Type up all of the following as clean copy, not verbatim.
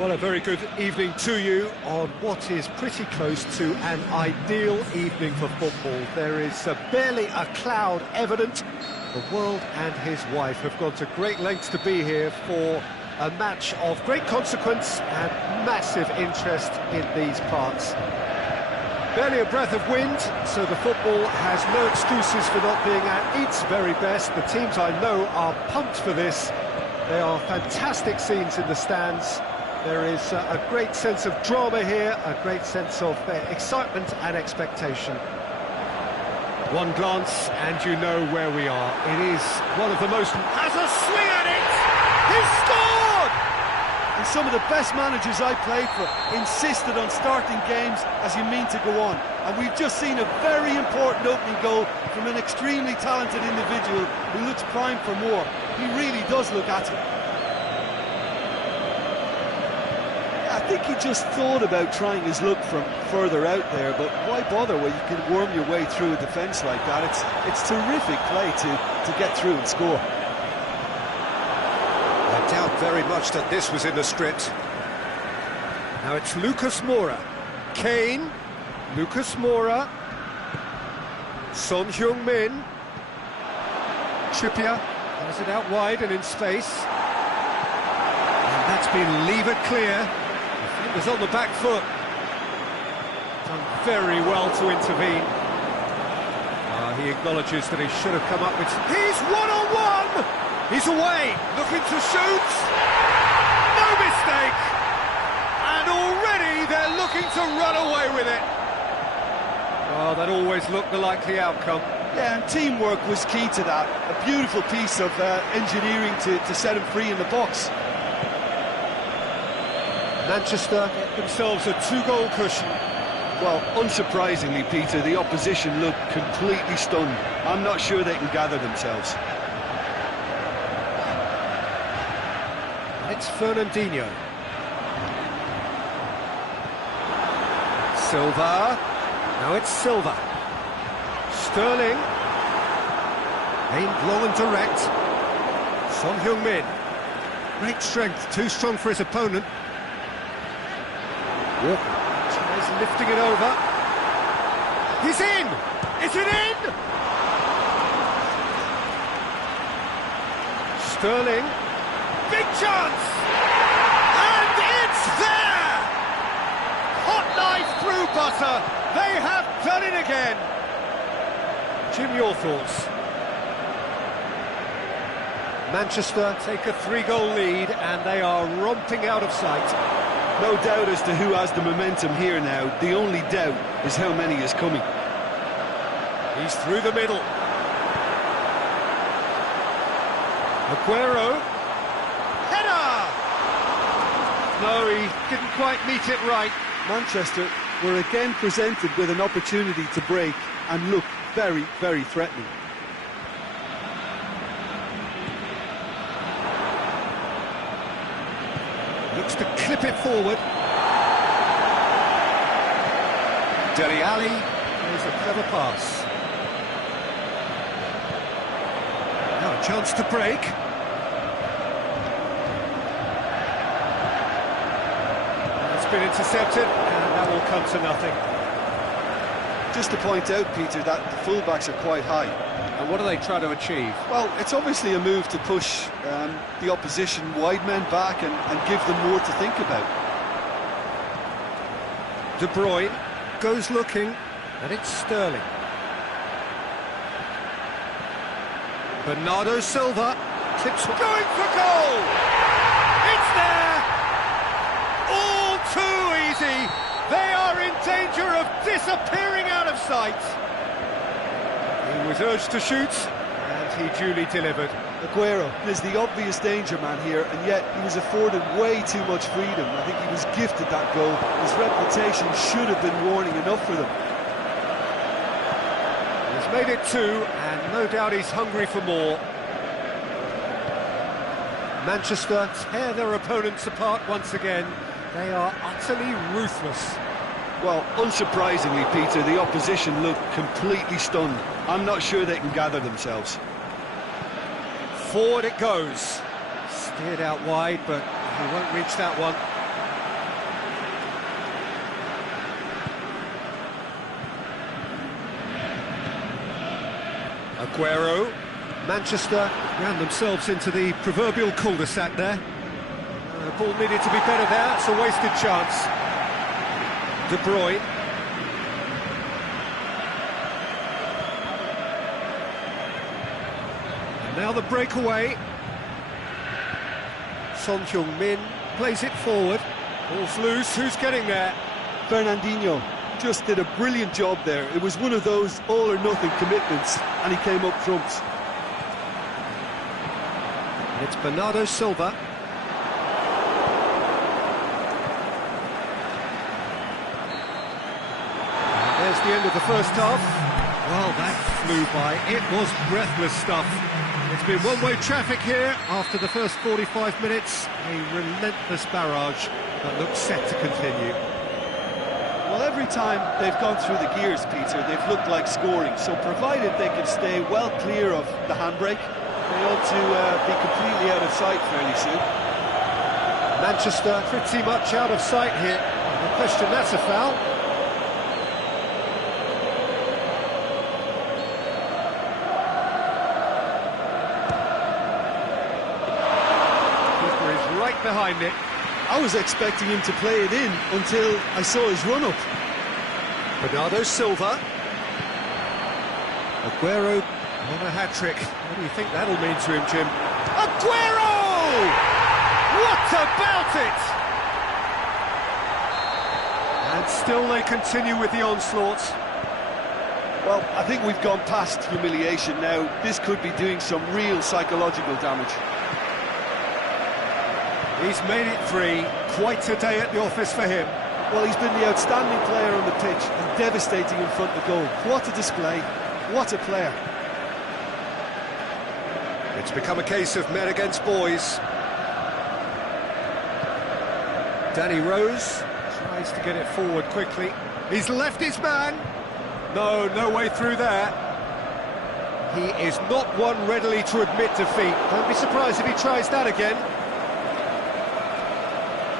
Well, a very good evening to you on what is pretty close to an ideal evening for football. There is barely a cloud evident. The world and his wife have gone to great lengths to be here for a match of great consequence and massive interest in these parts. Barely a breath of wind, so the football has no excuses for not being at its very best. The teams I know are pumped for this. There are fantastic scenes in the stands. There is a great sense of drama here, a great sense of excitement and expectation. One glance and you know where we are. It is one of the most... Has a swing at it! He's scored! And some of the best managers I played for insisted on starting games as you mean to go on. And we've just seen a very important opening goal from an extremely talented individual who looks primed for more. He really does look at it. I think he just thought about trying his luck from further out there, but why bother when you can worm your way through a defence like that? It's terrific play to get through and score. I doubt very much that this was in the script. Now it's Lucas Moura. Kane, Lucas Moura, Son Heung-min, Trippier has it out wide and in space. And that's been levered clear. It was on the back foot. Done very well to intervene. He acknowledges that he should have come up with... He's one-on-one! He's away, looking to shoot. No mistake! And already they're looking to run away with it. Oh, that always looked the likely outcome. Yeah, and teamwork was key to that. A beautiful piece of engineering to set him free in the box. Manchester get themselves a two-goal cushion. Well, unsurprisingly, Peter, the opposition look completely stunned. I'm not sure they can gather themselves. It's Fernandinho. Silva. Now it's Silva. Sterling. Aimed long and direct. Son Heung-min. Great strength, too strong for his opponent. Walker tries lifting it over. He's in! Is it in? Sterling. Big chance! And it's there! Hot knife through butter. They have done it again. Jim, your thoughts? Manchester take a 3-goal lead and they are romping out of sight. No doubt as to who has the momentum here now. The only doubt is how many is coming. He's through the middle. Aguero. Header! No, he didn't quite meet it right. Manchester were again presented with an opportunity to break and look very, very threatening. Looks to clip it forward. Dele Alli plays a clever pass. Now a chance to break. It's been intercepted, and that will come to nothing. Just to point out, Peter, that the fullbacks are quite high. And what do they try to achieve? Well, it's obviously a move to push the opposition wide men back and give them more to think about. De Bruyne goes looking, and it's Sterling. Bernardo Silva clips going for goal! It's there! All too easy! They are in danger of disappearing out of sight! He was urged to shoot, and he duly delivered. Aguero is the obvious danger man here, and yet he was afforded way too much freedom. I think he was gifted that goal. His reputation should have been warning enough for them. He's made it 2, and no doubt he's hungry for more. Manchester tear their opponents apart once again. They are utterly ruthless. Well, unsurprisingly, Peter, the opposition look completely stunned. I'm not sure they can gather themselves. Forward it goes. Steered out wide, but he won't reach that one. Aguero. Manchester ran themselves into the proverbial cul-de-sac there. The ball needed to be better there. It's a wasted chance. De Bruyne. And now the breakaway. Son Heung-min plays it forward. Ball's loose. Who's getting there? Fernandinho just did a brilliant job there. It was one of those all-or-nothing commitments, and he came up trumps. It's Bernardo Silva. And there's the end of the first half. Well, that flew by. It was breathless stuff. It's been one-way traffic here after the first 45 minutes. A relentless barrage that looks set to continue. Well, every time they've gone through the gears, Peter, they've looked like scoring. So provided they can stay well clear of the handbrake, they ought to be completely out of sight fairly soon. Manchester pretty much out of sight here. No question, that's a foul. Keeper is right behind it. I was expecting him to play it in until I saw his run-up. Bernardo Silva. Aguero on a hat-trick. What do you think that'll mean to him, Jim? Aguero! What about it? And still they continue with the onslaught. Well, I think we've gone past humiliation now. This could be doing some real psychological damage. He's made it 3. Quite a day at the office for him. Well, he's been the outstanding player on the pitch and devastating in front of goal. What a display. What a player. It's become a case of men against boys. Danny Rose tries to get it forward quickly. He's left his man. No way through there. He is not one readily to admit defeat. Don't be surprised if he tries that again.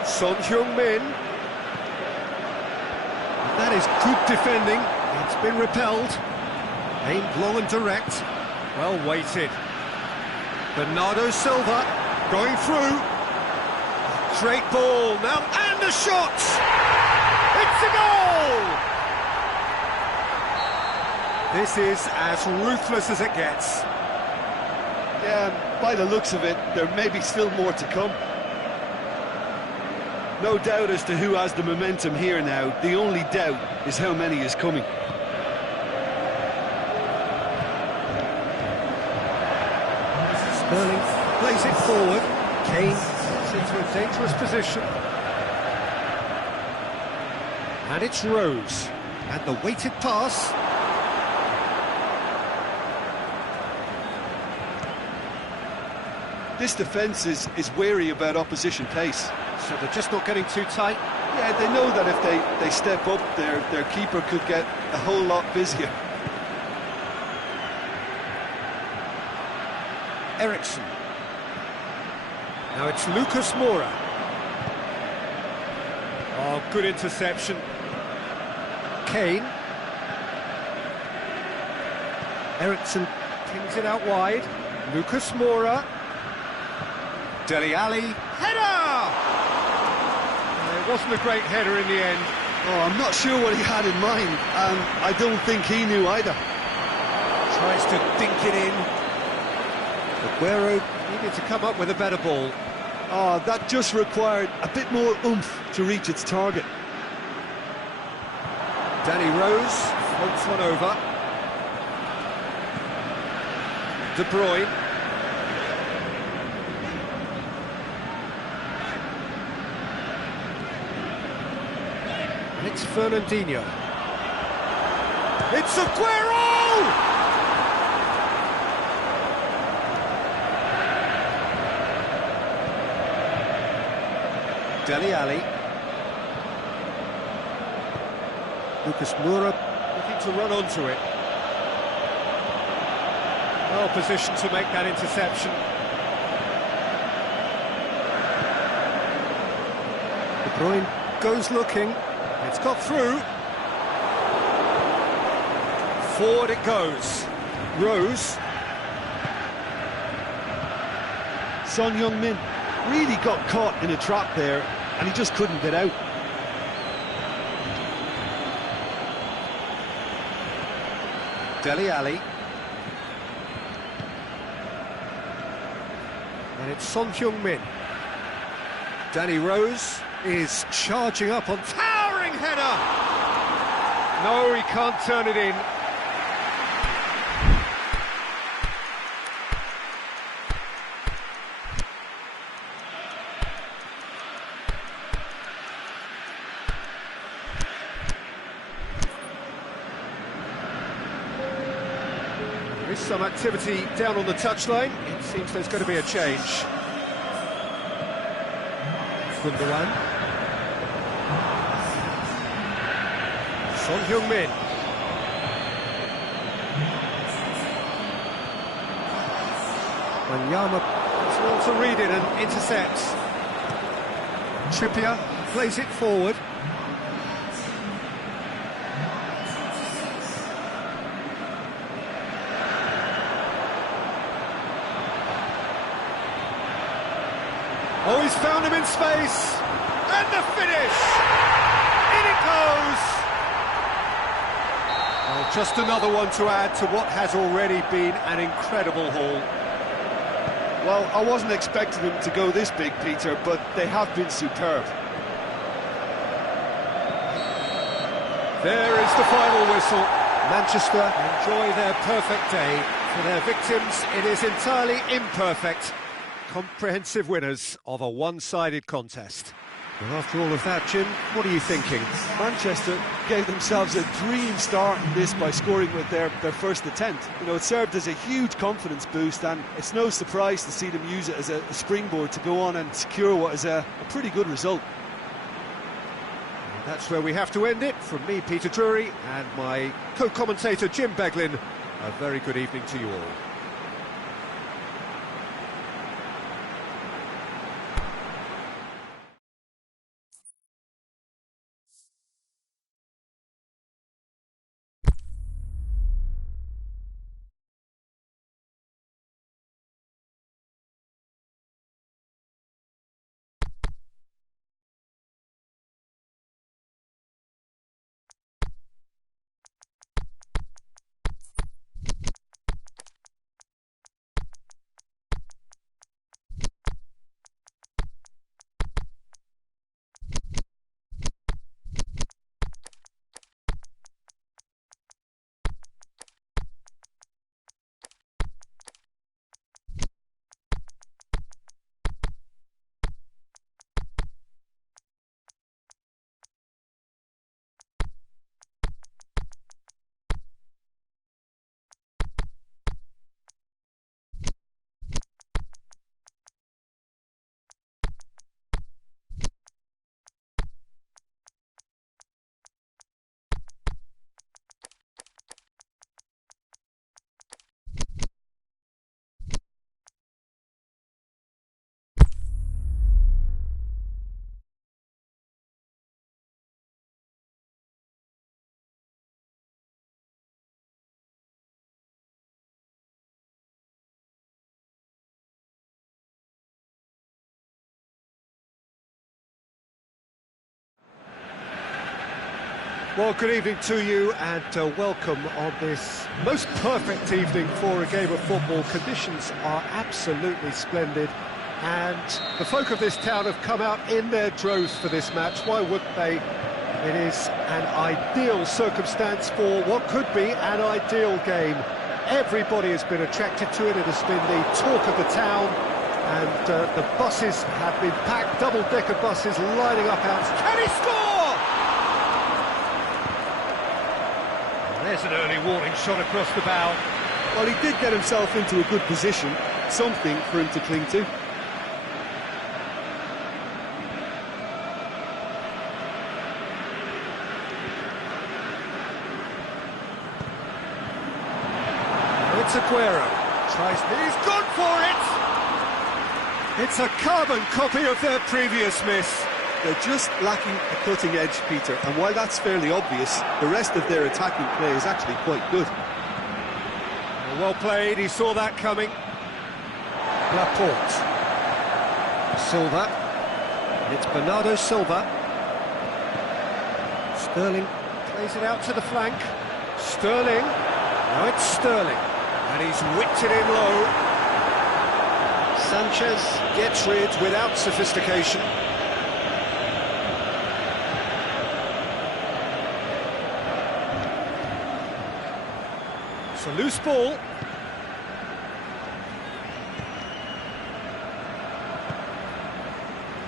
Son Heung-min. That is good defending. It's been repelled. Aimed long and direct. Well weighted. Bernardo Silva going through. Great ball now, and the shot! It's a goal! This is as ruthless as it gets. Yeah, by the looks of it, there may be still more to come. No doubt as to who has the momentum here now. The only doubt is how many is coming. Sterling plays it forward. Kane gets into a dangerous position. And it's Rose. And the weighted pass. This defence is wary about opposition pace. So they're just not getting too tight. Yeah, they know that if they step up, their keeper could get a whole lot busier. Ericsson. Now it's Lucas Moura. Oh, good interception. Kane. Ericsson pings it out wide. Lucas Moura. Dele Alli. Header! It wasn't a great header in the end. Oh, I'm not sure what he had in mind, and I don't think he knew either. Tries to dink it in. Aguero needed to come up with a better ball. Oh, that just required a bit more oomph to reach its target. Danny Rose floats one over. De Bruyne. And it's Fernandinho. It's Aguero! Dele Alli. Lucas Moura looking to run onto it. Well positioned to make that interception. De Bruyne goes looking. It's got through. Forward it goes. Rose. Son Heung-min really got caught in a trap there, and he just couldn't get out. Dele Alli. And it's Son Heung-min. Danny Rose is charging up on towering header. No, he can't turn it in. There is some activity down on the touchline. It seems there's going to be a change. Gundogan. Son Heung-min. Wanyama is well to read it and intercepts. Trippier plays it forward. Oh, he's found him in space, and the finish! In it goes! Well, just another one to add to what has already been an incredible haul. Well, I wasn't expecting them to go this big, Peter, but they have been superb. There is the final whistle. Manchester enjoy their perfect day. For their victims, it is entirely imperfect. Comprehensive winners of a one-sided contest. Well, after all of that, Jim, what are you thinking? Manchester gave themselves a dream start in this by scoring with their first attempt. You know, it served as a huge confidence boost, and it's no surprise to see them use it as a springboard to go on and secure what is a pretty good result. And that's where we have to end it. From me, Peter Drury, and my co-commentator, Jim Beglin, a very good evening to you all. Well, good evening to you, and welcome on this most perfect evening for a game of football. Conditions are absolutely splendid, and the folk of this town have come out in their droves for this match. Why wouldn't they? It is an ideal circumstance for what could be an ideal game. Everybody has been attracted to it. It has been the talk of the town, and the buses have been packed, double-decker buses lining up out. Can he score? There's an early warning shot across the bow. Well, he did get himself into a good position, something for him to cling to. It's Aguero. He's gone for it! It's a carbon copy of their previous miss. They're just lacking a cutting edge, Peter, and while that's fairly obvious, the rest of their attacking play is actually quite good. Well played, he saw that coming. Laporte. Silva. It's Bernardo Silva. Sterling plays it out to the flank. Sterling. Now it's Sterling. And he's whipped it in low. Sanchez gets rid without sophistication. It's a loose ball.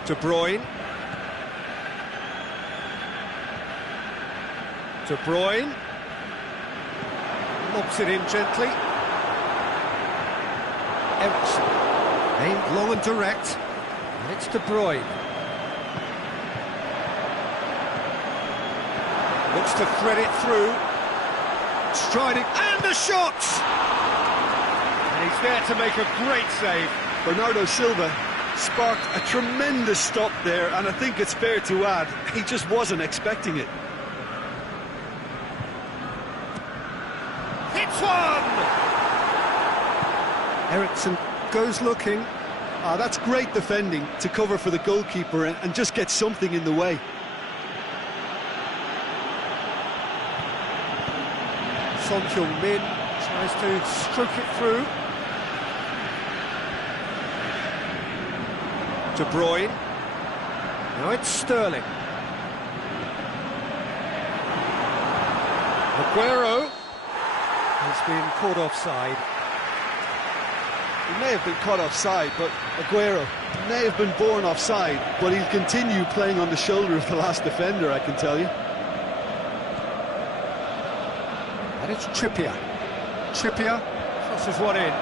De Bruyne. De Bruyne. Lobs it in gently. Ericsson. Aimed long and direct. And it's De Bruyne. Looks to thread it through. Striding, and the shot! And he's there to make a great save. Bernardo Silva sparked a tremendous stop there, and I think it's fair to add, he just wasn't expecting it. Hits one! Ericsson goes looking. That's great defending to cover for the goalkeeper and just get something in the way. Son Heung-min tries to stroke it through. De Bruyne. Now it's Sterling. Aguero has been caught offside. He may have been caught offside, but Aguero may have been born offside, but he'll continue playing on the shoulder of the last defender, I can tell you. And it's Trippier. Trippier crosses one in.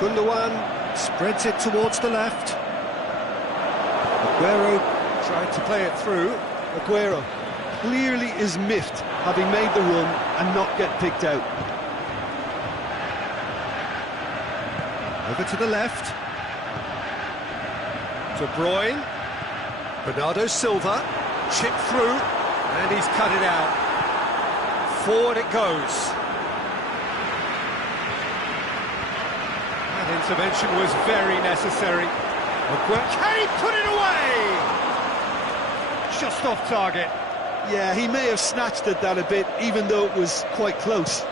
Gundogan spreads it towards the left. Aguero tried to play it through. Aguero clearly is miffed, having made the run and not get picked out. Over to the left. De Bruyne. Bernardo Silva. Chip through. And he's cut it out. Forward it goes. That intervention was very necessary. Kane put it away! Just off target. Yeah, he may have snatched at that a bit, even though it was quite close.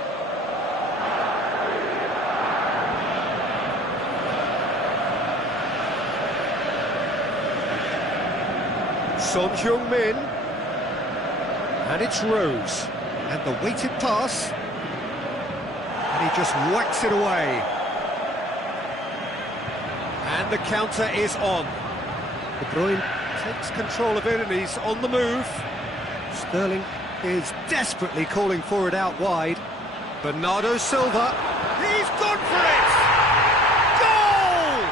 Son Heung-min. And it's Rose. And the weighted pass. And he just whacks it away. And the counter is on. De Bruyne takes control of it and he's on the move. Sterling is desperately calling for it out wide. Bernardo Silva. He's gone for it! Goal!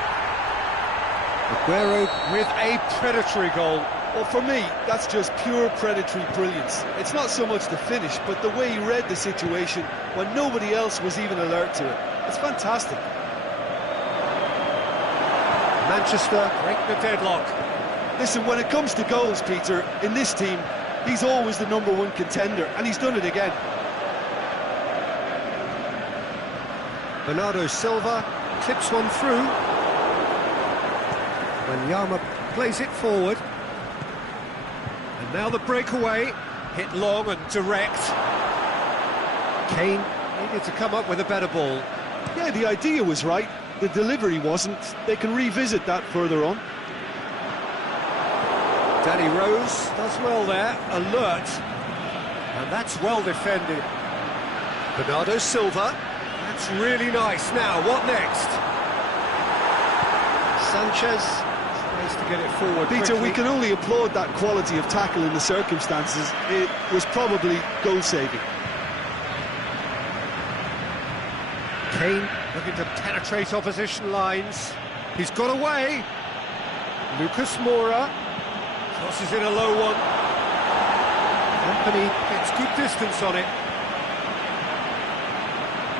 Aguero with a predatory goal. Well, for me, that's just pure predatory brilliance. It's not so much the finish, but the way he read the situation when nobody else was even alert to it. It's fantastic. Manchester break the deadlock. Listen, when it comes to goals, Peter, in this team, he's always the #1 contender, and he's done it again. Bernardo Silva clips one through. Wanyama plays it forward. And now the breakaway, hit long and direct. Kane needed to come up with a better ball. Yeah, the idea was right, the delivery wasn't. They can revisit that further on. Danny Rose does well there, alert. And that's well defended. Bernardo Silva, that's really nice. Now, what next? Sanchez tries to get it forward Peter, quickly. we can only applaud that quality of tackle in the circumstances. It was probably goal-saving. Kane looking to penetrate opposition lines. He's got away. Lucas Moura crosses in a low one. Company gets good distance on it.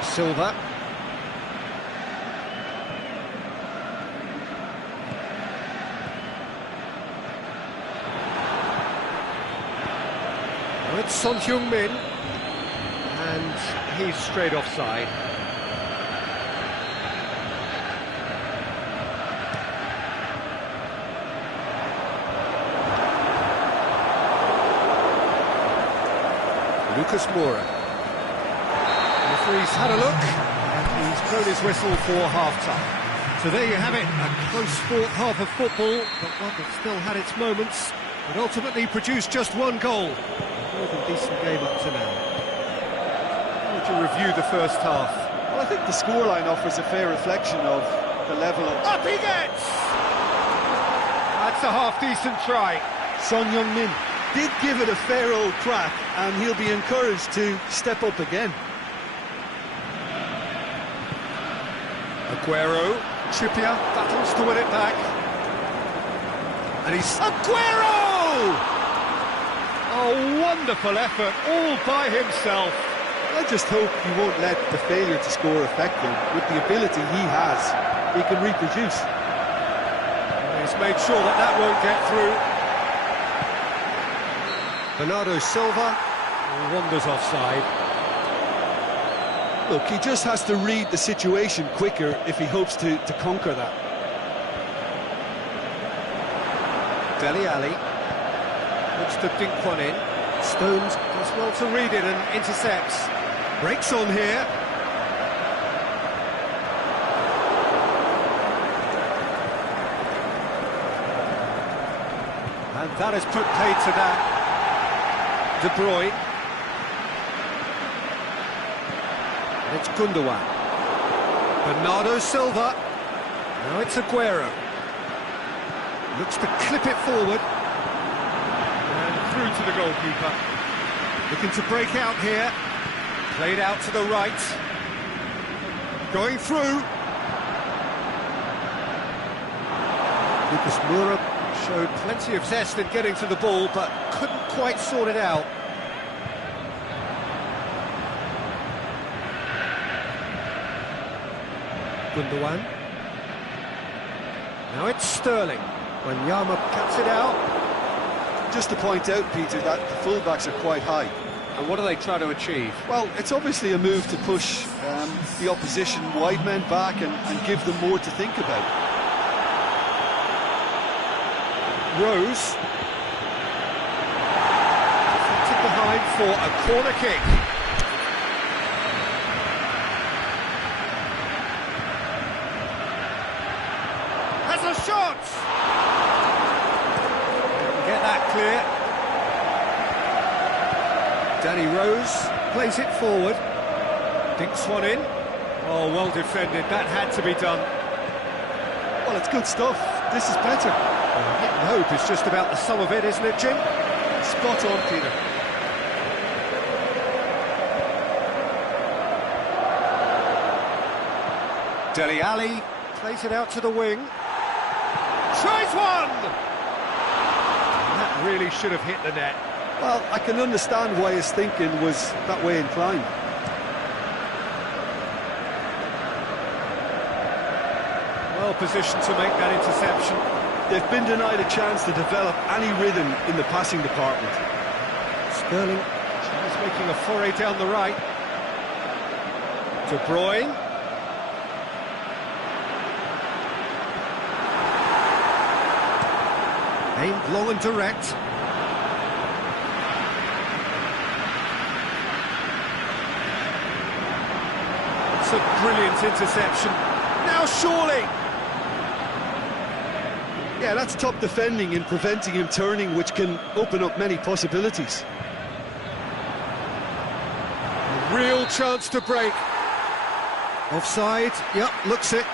Silva. Now it's Son Heung-min. And he's straight offside. Lucas Moura. The referee's had a look, and he's blown his whistle for half-time. So there you have it, a close-fought half of football, but one that still had its moments. It ultimately produced just one goal. A more than decent game up to now. How would you review the first half? Well, I think the scoreline offers a fair reflection of the level of... Up he gets! That's a half-decent try. Son Heung-min did give it a fair old crack, and he'll be encouraged to step up again. Aguero, Trippier battles to win it back. And he's... Aguero! Oh, wonderful effort, all by himself. I just hope he won't let the failure to score affect him. With the ability he has, he can reproduce. And he's made sure that that won't get through. Bernardo Silva wanders offside. Look, he just has to read the situation quicker if he hopes to conquer that. Dele Alli looks to dink one in. Stones does well to read it and intercepts. Breaks on here. And that has put paid to that. De Bruyne. And it's Gundogan. Bernardo Silva. Now it's Aguero. Looks to clip it forward. And through to the goalkeeper. Looking to break out here. Played out to the right. Going through. Lucas Moura showed plenty of zest in getting to the ball, but couldn't quite sort it out. Gundogan. Now it's Sterling. When Yama cuts it out. Just to point out, Peter, that the fullbacks are quite high. And what do they try to achieve? Well, it's obviously a move to push the opposition wide men back and give them more to think about. Rose. Deflected behind for a corner kick. Has a shot! Get that clear. Danny Rose plays it forward. Dinks one in. Oh, well defended. That had to be done. Well, it's good stuff. This is better. Hit and hope is just about the sum of it, isn't it, Jim? Spot on, Peter. Dele Alli plays it out to the wing. Tries one! And that really should have hit the net. Well, I can understand why his thinking was that way inclined. Well positioned to make that interception. They've been denied a chance to develop any rhythm in the passing department. Sterling is making a foray down the right. De Bruyne. Aimed long and direct. It's a brilliant interception. Now surely. Yeah, that's top defending and preventing him turning, which can open up many possibilities. A real chance to break. Offside, yep, looks it.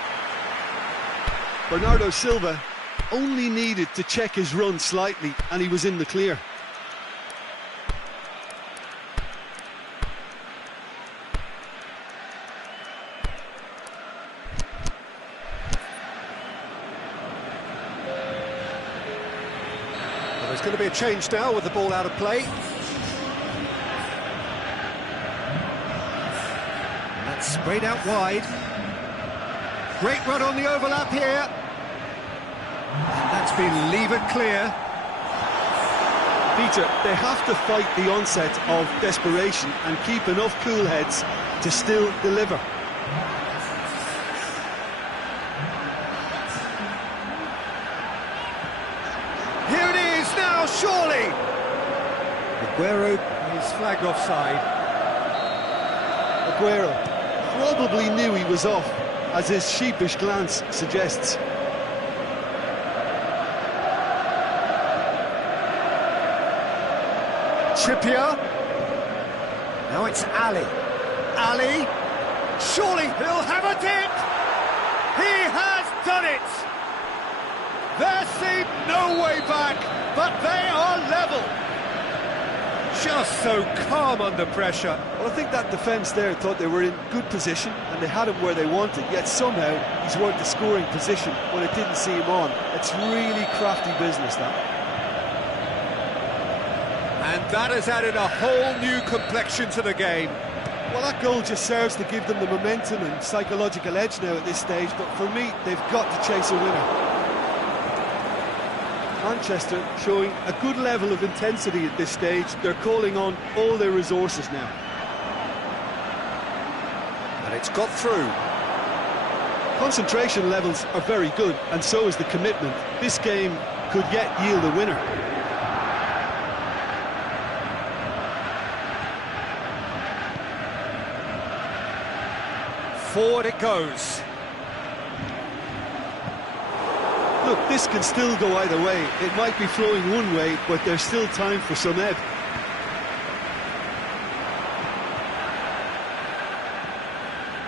Bernardo Silva only needed to check his run slightly and he was in the clear. There's going to be a change now with the ball out of play. And that's sprayed out wide. Great run on the overlap here. And that's been levered clear. The Peter, they have to fight the onset of desperation and keep enough cool heads to still deliver. Here it is now, surely! Aguero is flagged offside. Aguero probably knew he was off, as his sheepish glance suggests. Trippier. Now it's Ali. Ali. Surely he'll have a dip. He has done it. There seemed no way back, but they are level. Just so calm under pressure. Well, I think that defence there thought they were in good position and they had him where they wanted, yet somehow he's worked the scoring position when it didn't see him on. It's really crafty business, that. And that has added a whole new complexion to the game. Well, that goal just serves to give them the momentum and psychological edge now at this stage, but for me, they've got to chase a winner. Manchester showing a good level of intensity at this stage. They're calling on all their resources now. And it's got through. Concentration levels are very good, and so is the commitment. This game could yet yield a winner. Forward it goes. Look, this can still go either way. It might be flowing one way, but there's still time for some ebb.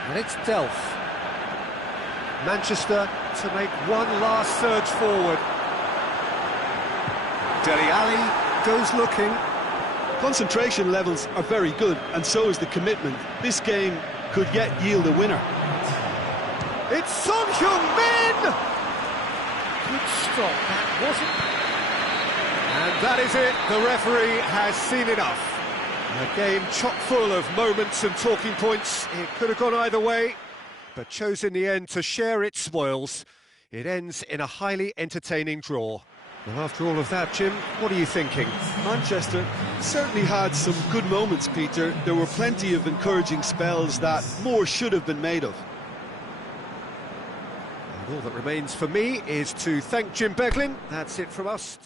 And it's Delph. Manchester to make one last surge forward. Dele Alli goes looking. Concentration levels are very good, and so is the commitment. This game could yet yield a winner. It's Son Heung-min! Good stop, that wasn't... And that is it, the referee has seen enough. A game chock full of moments and talking points. It could have gone either way, but chose in the end to share its spoils. It ends in a highly entertaining draw. Well, after all of that, Jim, what are you thinking? Manchester certainly had some good moments, Peter. There were plenty of encouraging spells that more should have been made of. And all that remains for me is to thank Jim Beglin. That's it from us.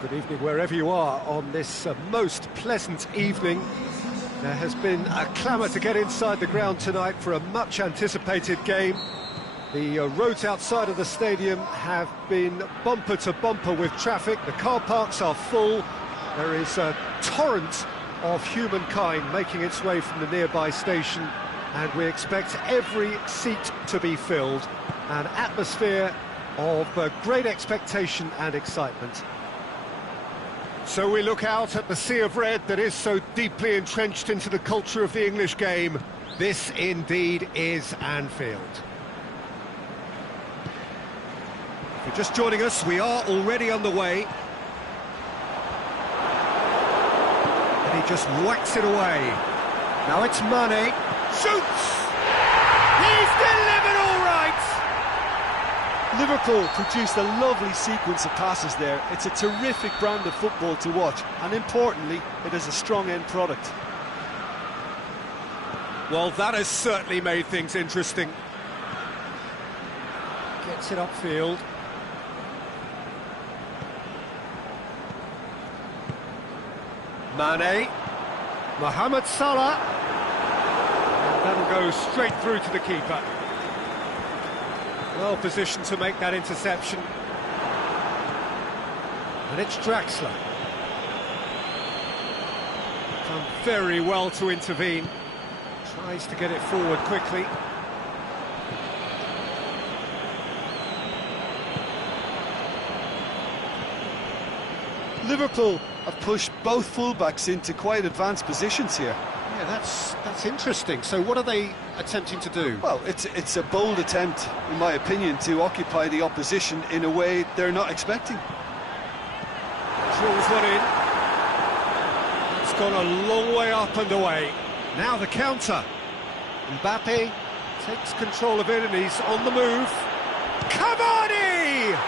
Good evening wherever you are on this most pleasant evening. There has been a clamour to get inside the ground tonight for a much-anticipated game. The roads outside of the stadium have been bumper to bumper with traffic. The car parks are full. There is a torrent of humankind making its way from the nearby station, and we expect every seat to be filled. An atmosphere of great expectation and excitement. So we look out at the sea of red that is so deeply entrenched into the culture of the English game. This indeed is Anfield. If you're just joining us, we are already underway. And he just whacks it away. Now it's Mane. Shoots! He's delivered all right! Liverpool produced a lovely sequence of passes there. It's a terrific brand of football to watch, and importantly, it is a strong end product. Well, that has certainly made things interesting. Gets it upfield. Mane. Mohamed Salah. And that'll go straight through to the keeper. Well positioned to make that interception. And it's Draxler. Done very well to intervene. Tries to get it forward quickly. Liverpool have pushed both fullbacks into quite advanced positions here. Yeah, that's interesting. So what are they attempting to do? Well, it's a bold attempt, in my opinion, to occupy the opposition in a way they're not expecting. Drills one in. It's gone a long way up and away. Now the counter. Mbappe takes control of it and he's on the move. Cavani!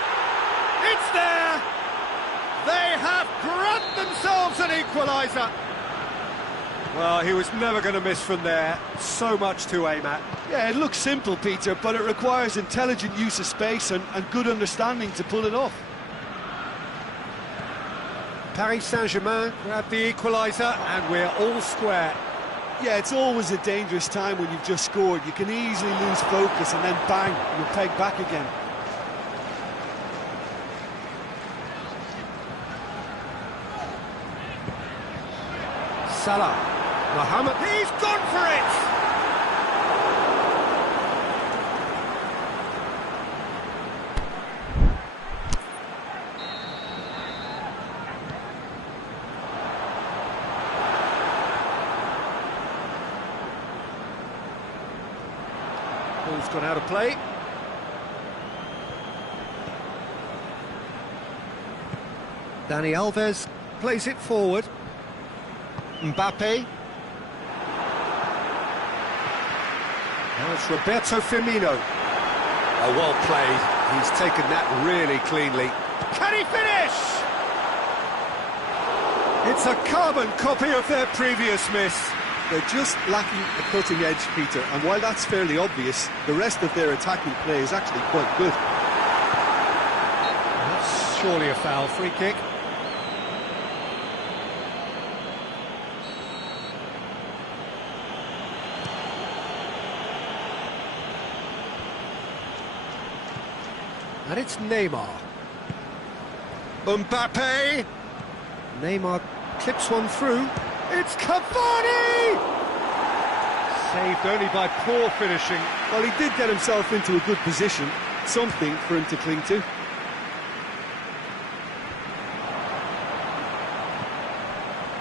It's there! They have grabbed themselves an equaliser. Well, he was never going to miss from there. So much to aim at. Yeah, it looks simple, Peter, but it requires intelligent use of space and good understanding to pull it off. Paris Saint-Germain grab the equaliser and we're all square. Yeah, it's always a dangerous time when you've just scored. You can easily lose focus and then bang, you're pegged back again. Salah. Mohamed, he's gone for it! Ball's gone out of play. Dani Alves plays it forward. Mbappe. Now it's Roberto Firmino. Oh, well played. He's taken that really cleanly. Can he finish? It's a carbon copy of their previous miss. They're just lacking a cutting edge, Peter, and while that's fairly obvious, the rest of their attacking play is actually quite good. That's surely a foul. Free kick. And it's Neymar. Mbappe! Neymar clips one through. It's Cavani! Saved only by poor finishing. Well, he did get himself into a good position, something for him to cling to.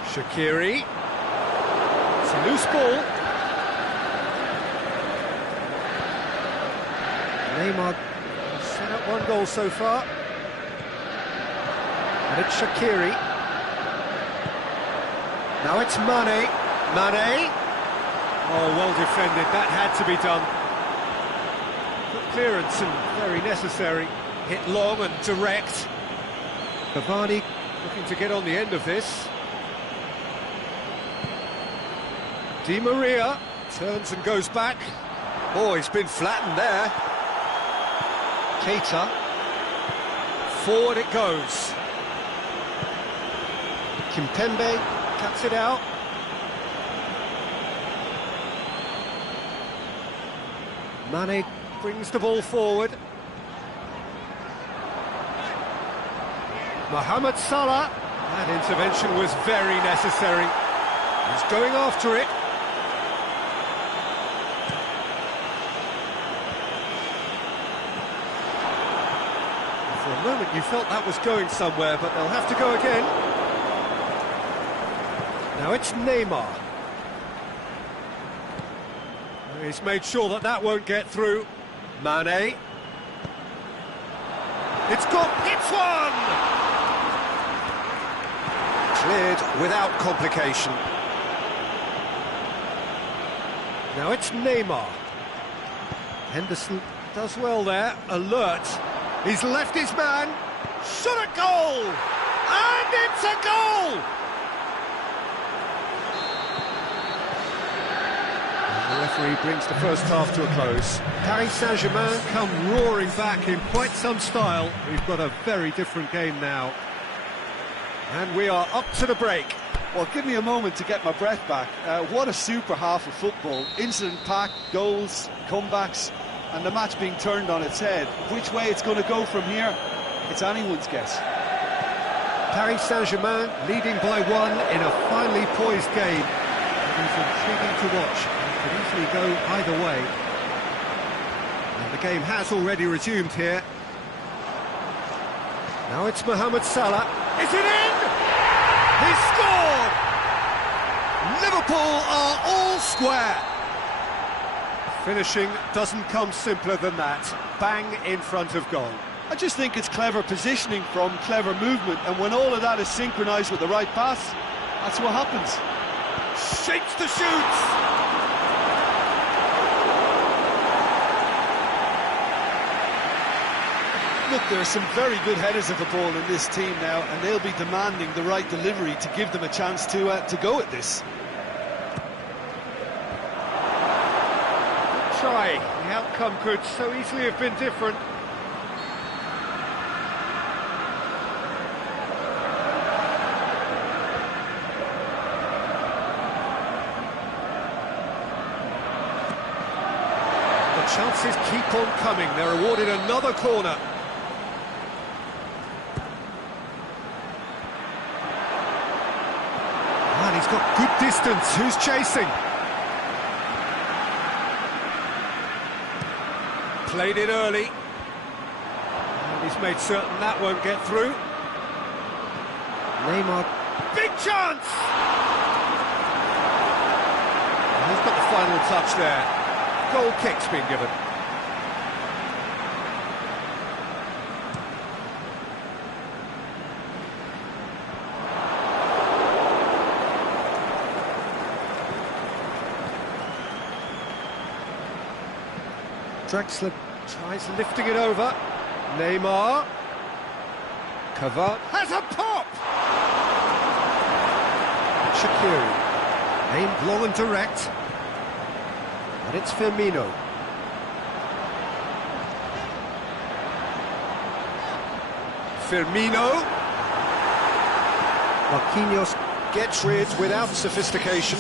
Shaqiri. It's a loose ball. Neymar set up one goal so far. And it's Shaqiri. Now it's Mane. Mane. Oh, well defended. That had to be done. Good clearance and very necessary. Hit long and direct. Cavani looking to get on the end of this. Di Maria turns and goes back. Oh, he's been flattened there. Keita. Forward it goes. Kimpembe cuts it out. Mane brings the ball forward. Mohamed Salah. That intervention was very necessary. He's going after it. For a moment you felt that was going somewhere, but they'll have to go again. Now it's Neymar. He's made sure that that won't get through. Mane. It's one! Cleared without complication. Now it's Neymar. Henderson does well there, alert. He's left his man. Shot a goal! And it's a goal! The referee brings the first half to a close. Paris Saint-Germain come roaring back in quite some style. We've got a very different game now. And we are up to the break. Well, give me a moment to get my breath back. What a super half of football. Incident-packed, goals, comebacks, and the match being turned on its head. Which way it's going to go from here, it's anyone's guess. Paris Saint-Germain leading by 1 in a finely poised game. It is intriguing to watch. It could easily go either way. And the game has already resumed here. Now it's Mohamed Salah. Is it in? He scored! Liverpool are all square. Finishing doesn't come simpler than that. Bang in front of goal. I just think it's clever positioning from clever movement, and when all of that is synchronised with the right pass, that's what happens. Shapes the shoots! Look, there are some very good headers of the ball in this team now, and they'll be demanding the right delivery to give them a chance to go at this. Try. The outcome could so easily have been different. The chances keep on coming. They're awarded another corner. And he's got good distance. Who's chasing? Played it early. And he's made certain that won't get through. Neymar. Big chance! And he's got the final touch there. Goal kick's been given. Drexler tries lifting it over. Neymar. Cavani has a pop! Shaqiri. Aimed long and direct. And it's Firmino. Firmino. Marquinhos gets rid without sophistication.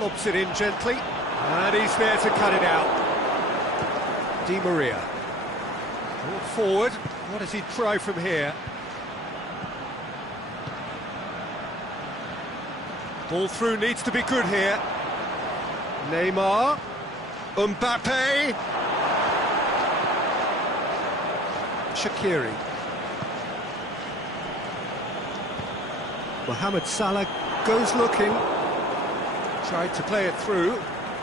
Lobs it in gently, and he's there to cut it out. Di Maria. Brought forward. What does he try from here? Ball through needs to be good here. Neymar. Mbappe. Shaqiri. Mohamed Salah goes looking. Tried to play it through.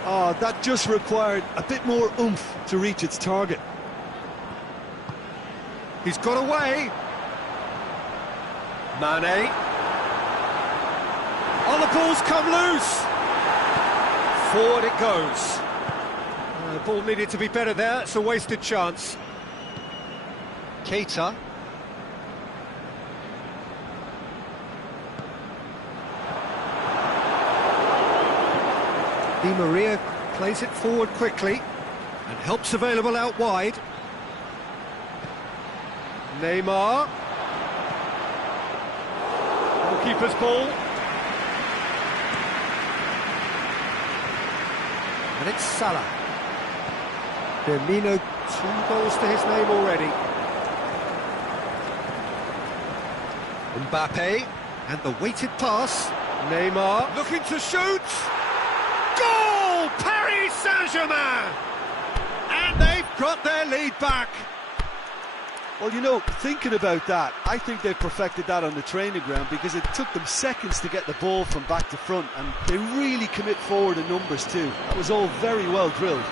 Oh, that just required a bit more oomph to reach its target. He's got away. Mane. Oh, the ball's come loose. Forward it goes. The ball needed to be better there. It's a wasted chance. Keita. Di Maria plays it forward quickly and helps available out wide. Neymar. Goalkeeper's ball. And it's Salah. Firmino, 2 goals to his name already. Mbappe, and the weighted pass. Neymar, looking to shoot. Goal! Paris Saint-Germain! And they've got their lead back. Well, you know, thinking about that, I think they've perfected that on the training ground, because it took them seconds to get the ball from back to front, and they really commit forward in numbers too. That was all very well drilled.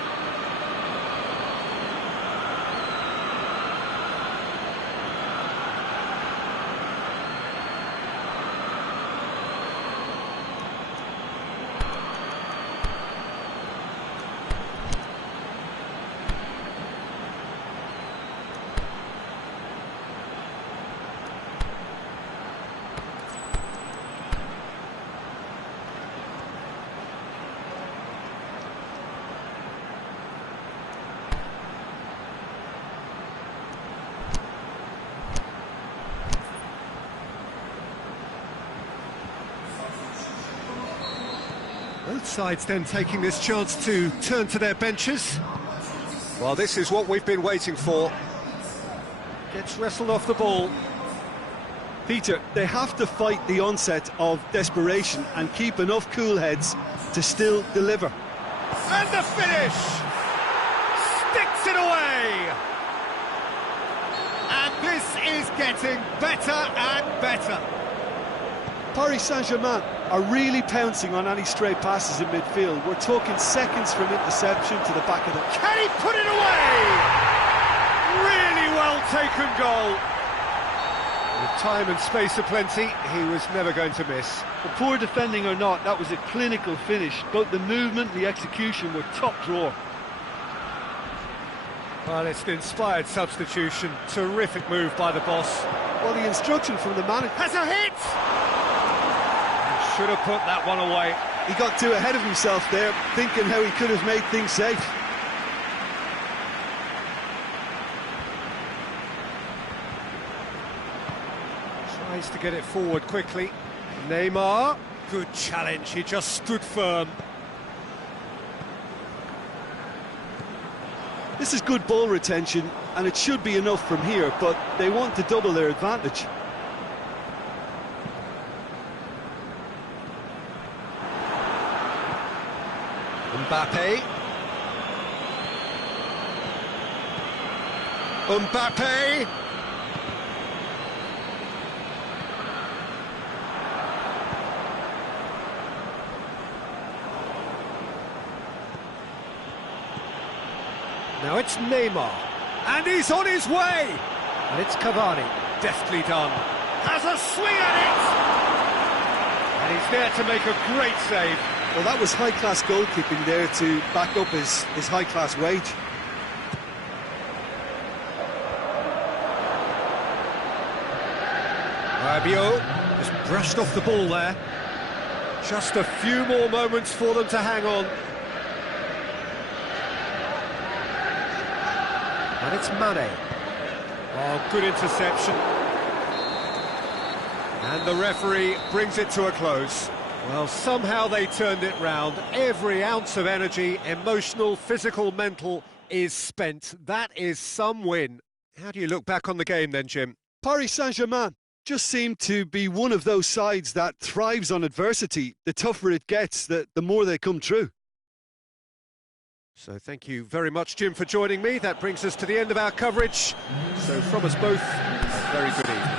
Both sides then taking this chance to turn to their benches. Well, this is what we've been waiting for. Gets wrestled off the ball. Peter, they have to fight the onset of desperation and keep enough cool heads to still deliver. And the finish! Sticks it away! And this is getting better and better. Paris Saint-Germain are really pouncing on any stray passes in midfield. We're talking seconds from interception to the back of the... Can he put it away? Really well taken goal. With time and space aplenty, he was never going to miss. The poor defending or not, that was a clinical finish. Both the movement and the execution were top drawer. Well, it's an inspired substitution. Terrific move by the boss. Well, the instruction from the manager... Has a hit! Should have put that one away. He got too ahead of himself there, thinking how he could have made things safe. Tries to get it forward quickly. Neymar, good challenge, he just stood firm. This is good ball retention, and it should be enough from here, but they want to double their advantage. Mbappe. Mbappe. Now it's Neymar. And he's on his way. And it's Cavani. Deftly done. Has a swing at it. And he's there to make a great save. Well, that was high-class goalkeeping there to back up his high-class wage. Rabiot has brushed off the ball there. Just a few more moments for them to hang on. And it's Mane. Oh, good interception. And the referee brings it to a close. Well, somehow they turned it round. Every ounce of energy, emotional, physical, mental, is spent. That is some win. How do you look back on the game then, Jim? Paris Saint-Germain just seem to be one of those sides that thrives on adversity. The tougher it gets, the more they come through. So thank you very much, Jim, for joining me. That brings us to the end of our coverage. So from us both, a very good evening.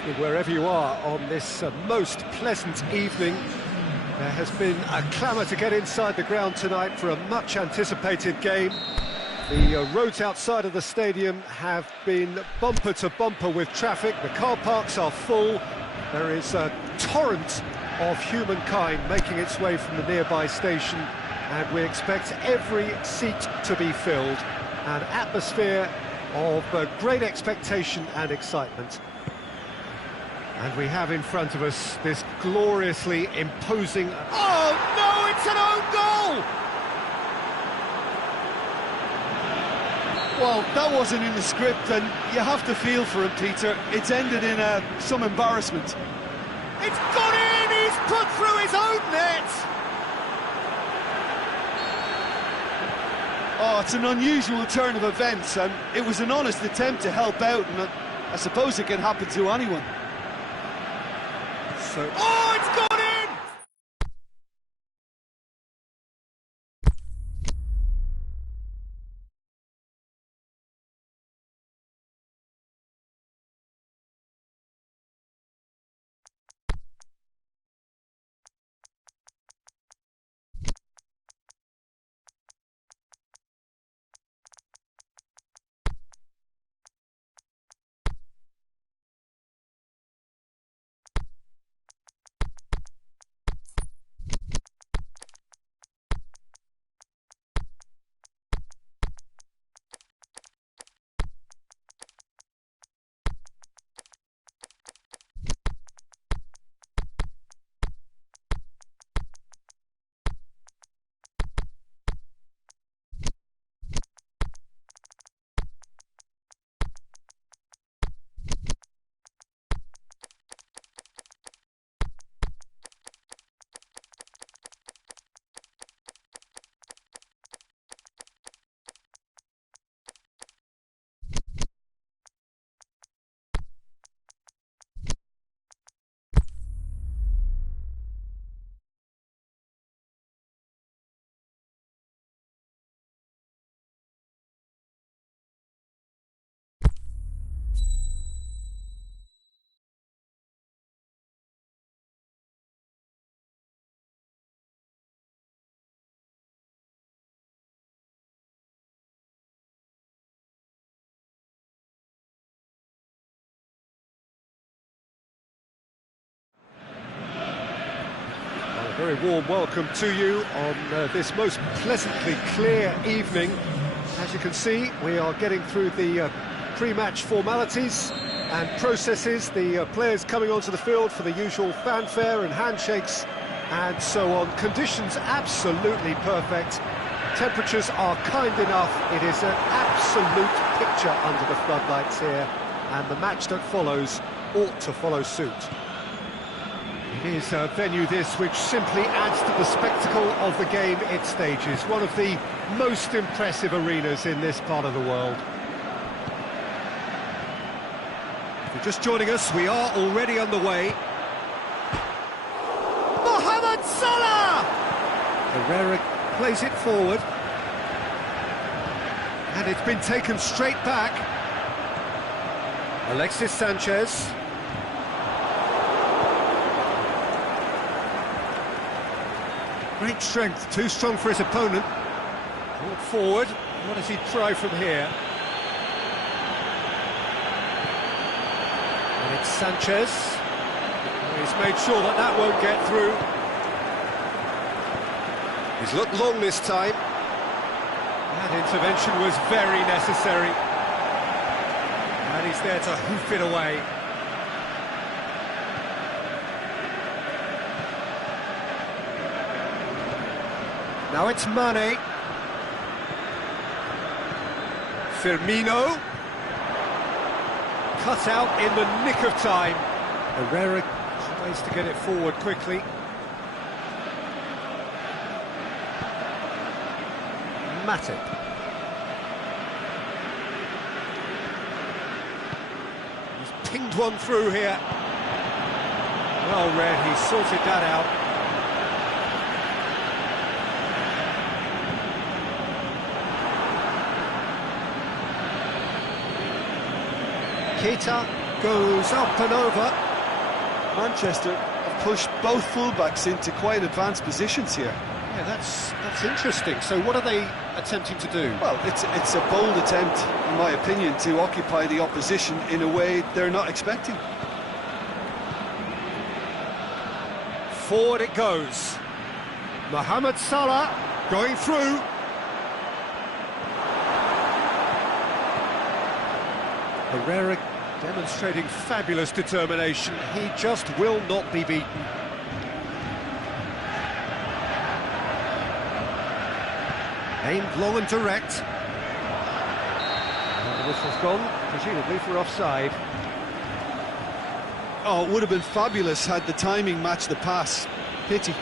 evening, wherever you are on this most pleasant evening. There has been a clamour to get inside the ground tonight for a much-anticipated game. The roads outside of the stadium have been bumper to bumper with traffic. The car parks are full. There is a torrent of humankind making its way from the nearby station, and we expect every seat to be filled. An atmosphere of great expectation and excitement. And we have in front of us this gloriously imposing... Oh, no, it's an own goal! Well, that wasn't in the script, and you have to feel for him, Peter. It's ended in some embarrassment. It's gone in! He's put through his own net! Oh, it's an unusual turn of events, and it was an honest attempt to help out, and I suppose it can happen to anyone. Oh, it's gone in! A very warm welcome to you on this most pleasantly clear evening. As you can see, we are getting through the pre-match formalities and processes, the players coming onto the field for the usual fanfare and handshakes and so on. Conditions absolutely perfect. Temperatures are kind enough. It is an absolute picture under the floodlights here, and the match that follows ought to follow suit. It is a venue this which simply adds to the spectacle of the game it stages. One of the most impressive arenas in this part of the world. If you're just joining us, we are already underway. Mohamed Salah! Herrera plays it forward. And it's been taken straight back. Alexis Sanchez. Great strength, too strong for his opponent. Brought forward, what does he try from here? And it's Sanchez. He's made sure that that won't get through. He's looked long this time. That intervention was very necessary. And he's there to hoof it away. Now it's Mane. Firmino. Cut out in the nick of time. Herrera tries to get it forward quickly. Matip. He's pinged one through here. Well read, he sorted that out. Keita. goes up and over. Manchester have pushed both fullbacks into quite advanced positions here. Yeah, that's interesting. So what are they attempting to do? Well, it's a bold attempt, in my opinion, to occupy the opposition in a way they're not expecting. Forward it goes. Mohamed Salah going through. Herrera demonstrating fabulous determination. He just will not be beaten. Aimed long and direct. And the whistle's gone, presumably for offside. Oh, it would have been fabulous had the timing matched the pass. Pity.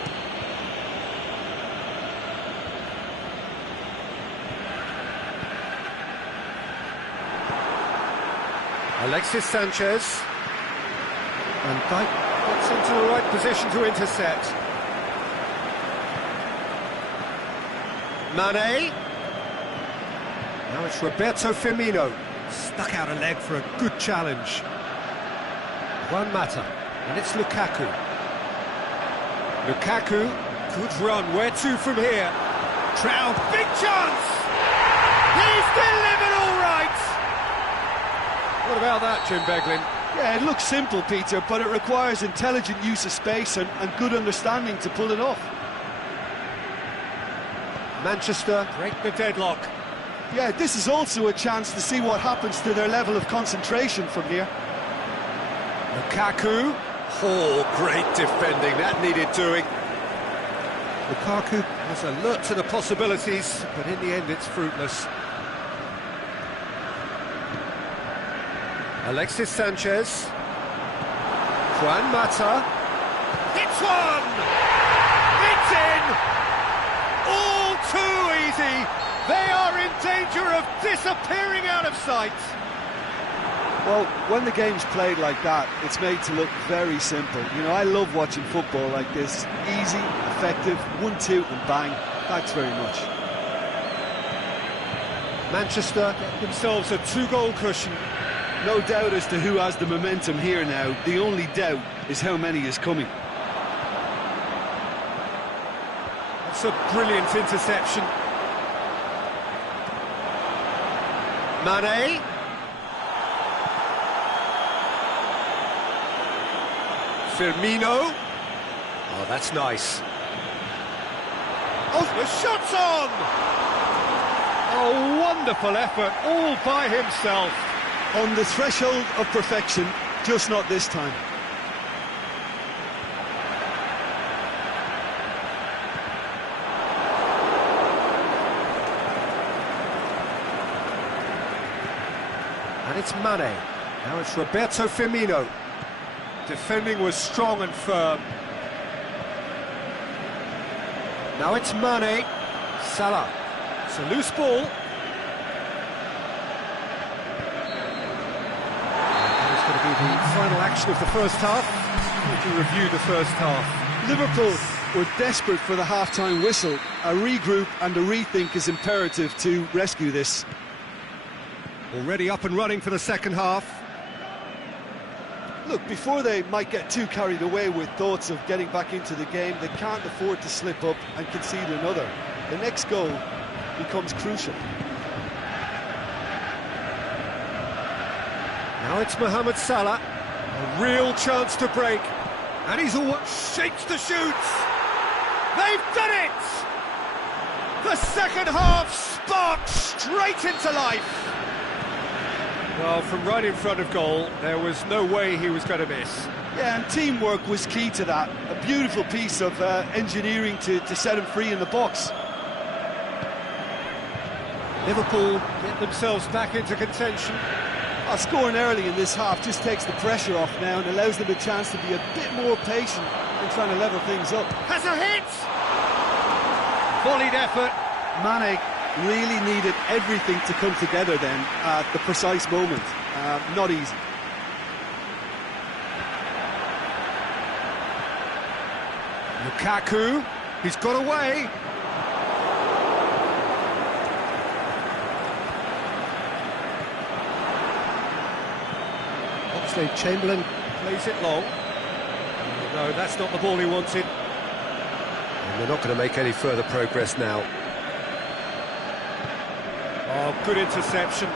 Alexis Sanchez. And Dijk gets into the right position to intercept. Mane. Now it's Roberto Firmino. Stuck out a leg for a good challenge. Juan Mata. And it's Lukaku. Lukaku. Good run. Where to from here? Trout. Big chance! He's delivered all right! What about that, Jim Beglin? Yeah, it looks simple, Peter, but it requires intelligent use of space and good understanding to pull it off. Manchester break the deadlock. Yeah, this is also a chance to see what happens to their level of concentration from here. Lukaku. Oh, great defending. That needed doing. Lukaku was alert to the possibilities, but in the end it's fruitless. Alexis Sanchez. Juan Mata. Hits one! It's in! All too easy! They are in danger of disappearing out of sight! Well, when the game's played like that, it's made to look very simple. You know, I love watching football like this. Easy, effective, 1-2 and bang. Thanks very much. Manchester get themselves a 2-goal cushion. No doubt as to who has the momentum here now. The only doubt is how many is coming. That's a brilliant interception. Mane. Firmino. Oh, that's nice. Oh, the shot's on! Oh, wonderful effort, all by himself. On the threshold of perfection, just not this time. And it's Mane. Now it's Roberto Firmino. Defending was strong and firm. Now it's Mane. Salah. It's a loose ball. That is going to be the final action of the first half. To review the first half. Liverpool were desperate for the half-time whistle. A regroup and a rethink is imperative to rescue this. Already up and running for the second half. Look, before they might get too carried away with thoughts of getting back into the game, they can't afford to slip up and concede another. The next goal becomes crucial. Now it's Mohamed Salah. A real chance to break. And he's all shapes to shoot. They've done it! The second half sparked straight into life. Well, from right in front of goal, there was no way he was going to miss. Yeah, and teamwork was key to that. A beautiful piece of engineering to set him free in the box. Liverpool get themselves back into contention. Scoring early in this half just takes the pressure off now and allows them a chance to be a bit more patient in trying to level things up. Has a hit! Volleyed effort. Mane really needed everything to come together then at the precise moment. Not easy. Lukaku, he's got away. Chamberlain plays it long. No, that's not the ball he wanted. And they're not going to make any further progress now. Oh, good interception.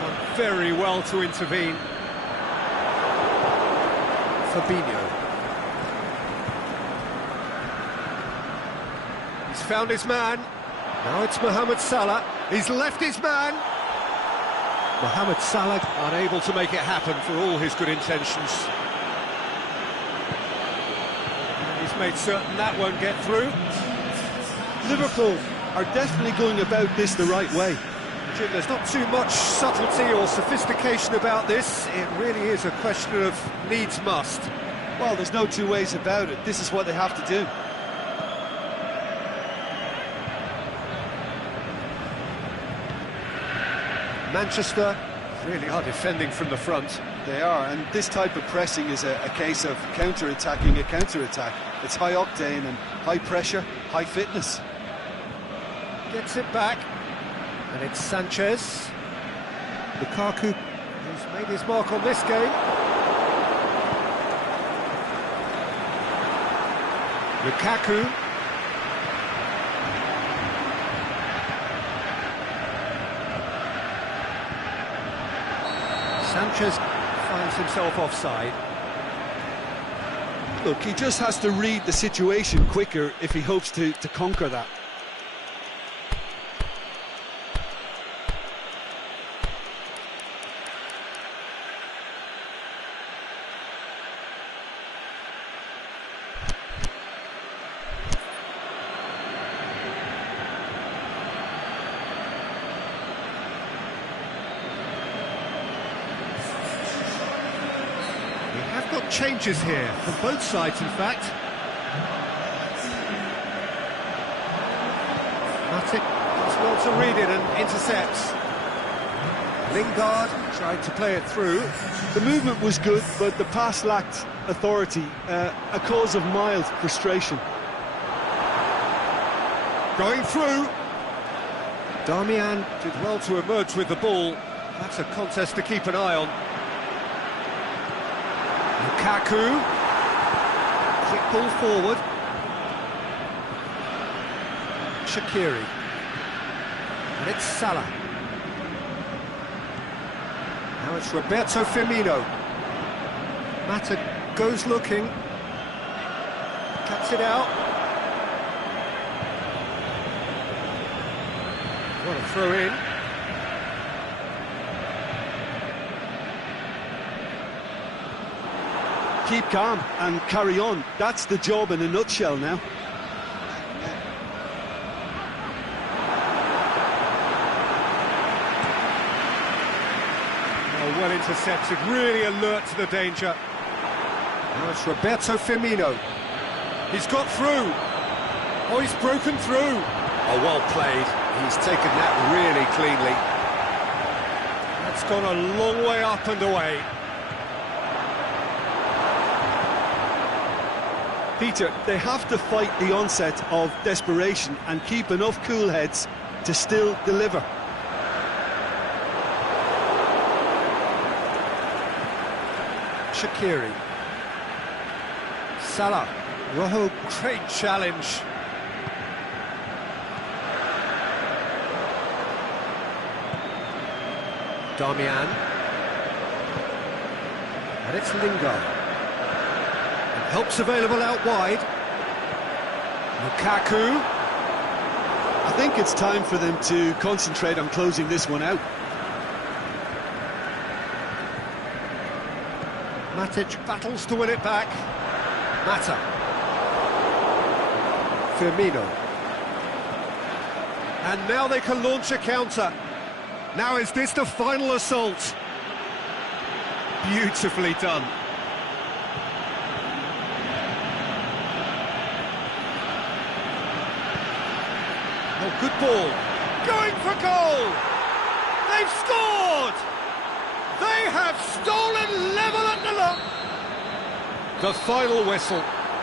Done very well to intervene. Fabinho. He's found his man. Now it's Mohamed Salah. He's left his man. Mohamed Salah unable to make it happen for all his good intentions. He's made certain that won't get through. Liverpool are definitely going about this the right way. Jim, there's not too much subtlety or sophistication about this. It really is a question of needs must. Well, there's no two ways about it. This is what they have to do. Manchester really are defending from the front. They are, and this type of pressing is a case of counter-attacking a counter-attack. It's high octane and high pressure, high fitness. Gets it back, and it's Sanchez. Lukaku, who's made his mark on this game. Lukaku. Sanchez finds himself offside. Look, he just has to read the situation quicker if he hopes to conquer that. Got changes here from both sides, in fact. Matic does well to read it and intercepts. Lingard tried to play it through. The movement was good, but the pass lacked authority, a cause of mild frustration. Going through. Darmian did well to emerge with the ball. That's a contest to keep an eye on. Lukaku, quick ball forward. Shaqiri, and it's Salah. Now it's Roberto Firmino. Mata goes looking, cuts it out. What a throw in. Keep calm and carry on. That's the job in a nutshell now. Oh, well intercepted, really alert to the danger. Now it's Roberto Firmino. He's got through. Oh, he's broken through. Oh, well played. He's taken that really cleanly. That's gone a long way up and away. Peter, they have to fight the onset of desperation and keep enough cool heads to still deliver. Shaqiri. Salah. Rojo, great challenge. Darmian. And it's Lingard. Help's available out wide. Lukaku. I think it's time for them to concentrate on closing this one out. Matic battles to win it back. Mata. Firmino. And now they can launch a counter. Now is this the final assault? Beautifully done. Oh, good ball. Going for goal! They've scored! They have stolen level at the lock! The final whistle.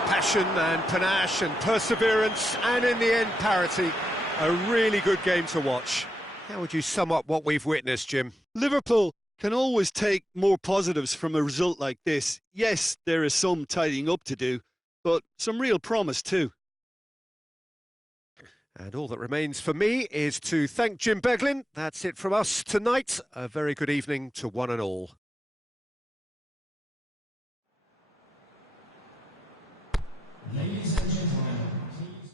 Passion and panache and perseverance, and in the end, parity. A really good game to watch. How would you sum up what we've witnessed, Jim? Liverpool Can always take more positives from a result like this. Yes, there is some tidying up to do, but some real promise too. And all that remains for me is to thank Jim Beglin. That's it from us tonight. A very good evening to one and all. Ladies and gentlemen, please.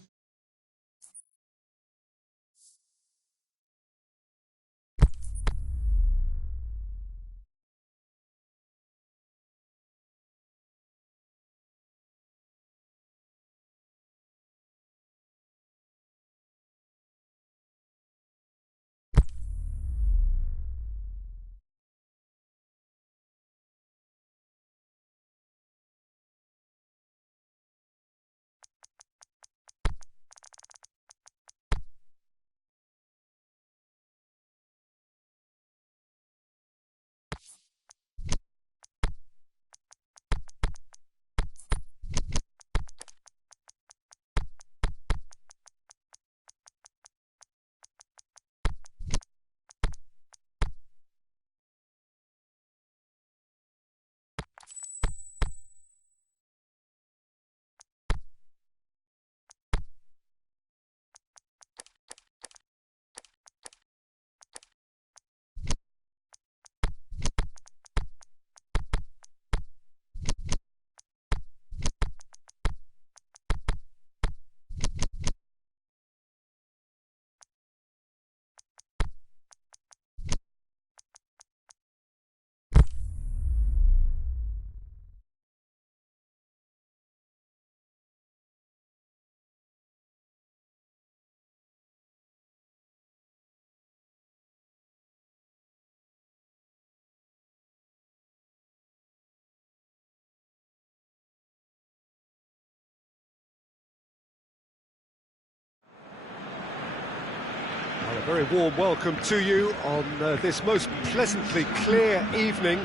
Well, a very warm welcome to you on this most pleasantly clear evening.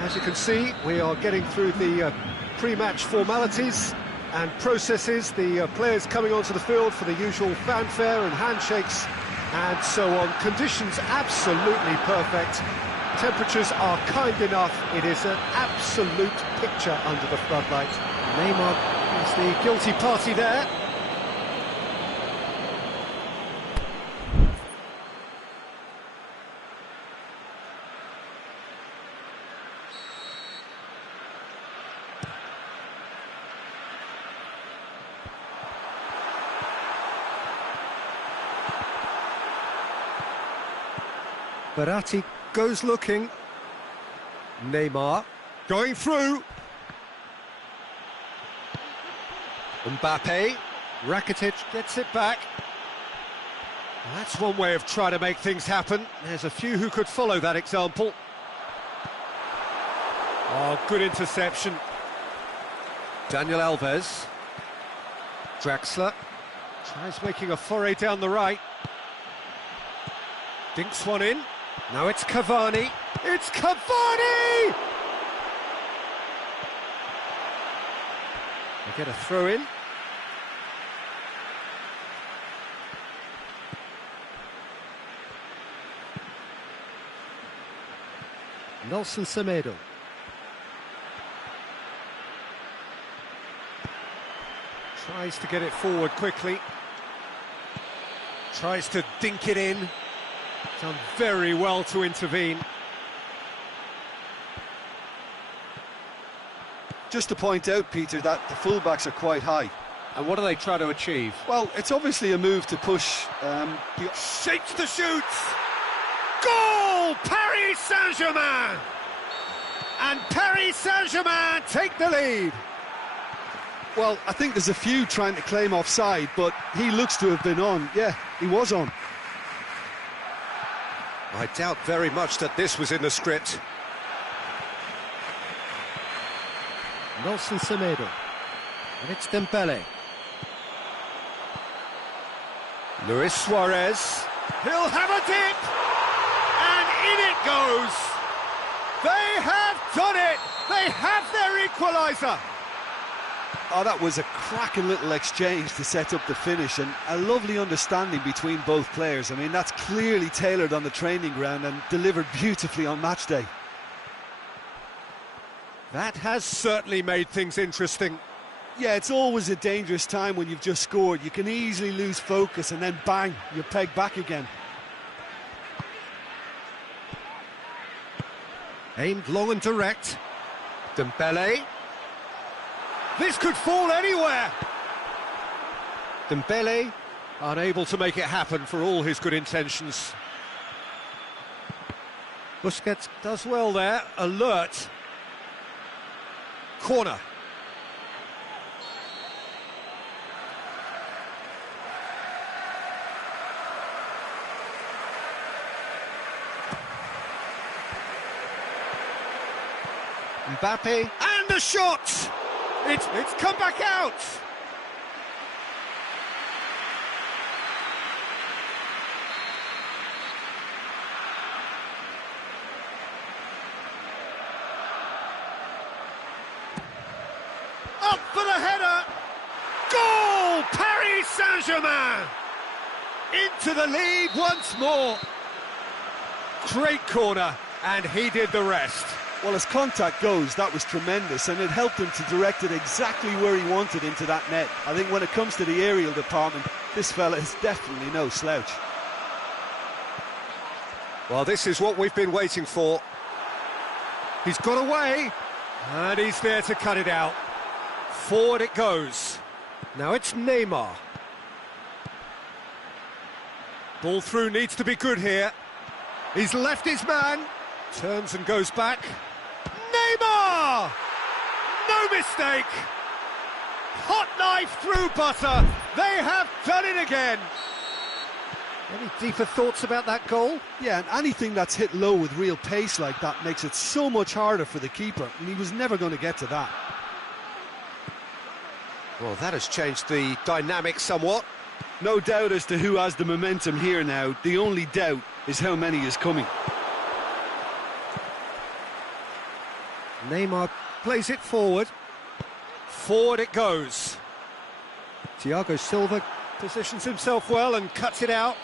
As you can see, we are getting through the pre-match formalities and processes, the players coming onto the field for the usual fanfare and handshakes and so on. Conditions absolutely perfect. Temperatures are kind enough. It is an absolute picture under the floodlight. Neymar is the guilty party there. Verratti goes looking. Neymar going through. Mbappe. Rakitic gets it back. Well, that's one way of trying to make things happen. There's a few who could follow that example. Oh, good interception. Daniel Alves. Draxler tries making a foray down the right. Dinks one in. Now it's Cavani. It's Cavani! They get a throw in. Nelson Semedo. Tries to get it forward quickly. Tries to dink it in. Done very well to intervene. Just to point out, Peter, that the fullbacks are quite high. And what do they try to achieve? Well, it's obviously a move to push Shapes the shoots! Goal! Paris Saint-Germain! And Paris Saint-Germain take the lead. Well, I think there's a few trying to claim offside, but he looks to have been on. Yeah, he was on. I doubt very much that this was in the script. Nelson Semedo. And it's Dembele. Luis Suarez. He'll have a dip! And in it goes! They have done it! They have their equaliser! Oh, that was a cracking little exchange to set up the finish, and a lovely understanding between both players. I mean, that's clearly tailored on the training ground and delivered beautifully on match day. That has certainly made things interesting. Yeah, it's always a dangerous time when you've just scored. You can easily lose focus and then bang, you're pegged back again. Aimed long and direct. Dembele. This could fall anywhere. Dembele unable to make it happen for all his good intentions. Busquets does well there, alert. Corner. Mbappe, and the shot! It's come back out! Up for the header! Goal! Paris Saint-Germain! Into the lead once more! Great corner, and he did the rest. Well, as contact goes, that was tremendous, and it helped him to direct it exactly where he wanted into that net. I think when it comes to the aerial department, this fella is definitely no slouch. Well, this is what we've been waiting for. He's got away, and he's there to cut it out. Forward it goes. Now it's Neymar. Ball through needs to be good here. He's left his man, turns and goes back. Neymar! No mistake! Hot knife through butter. They have done it again. Any deeper thoughts about that goal? Yeah, and anything that's hit low with real pace like that makes it so much harder for the keeper, and he was never going to get to that. Well, that has changed the dynamic somewhat. No doubt as to who has the momentum here now. The only doubt is how many is coming. Neymar plays it forward. Forward it goes. Thiago Silva positions himself well and cuts it out.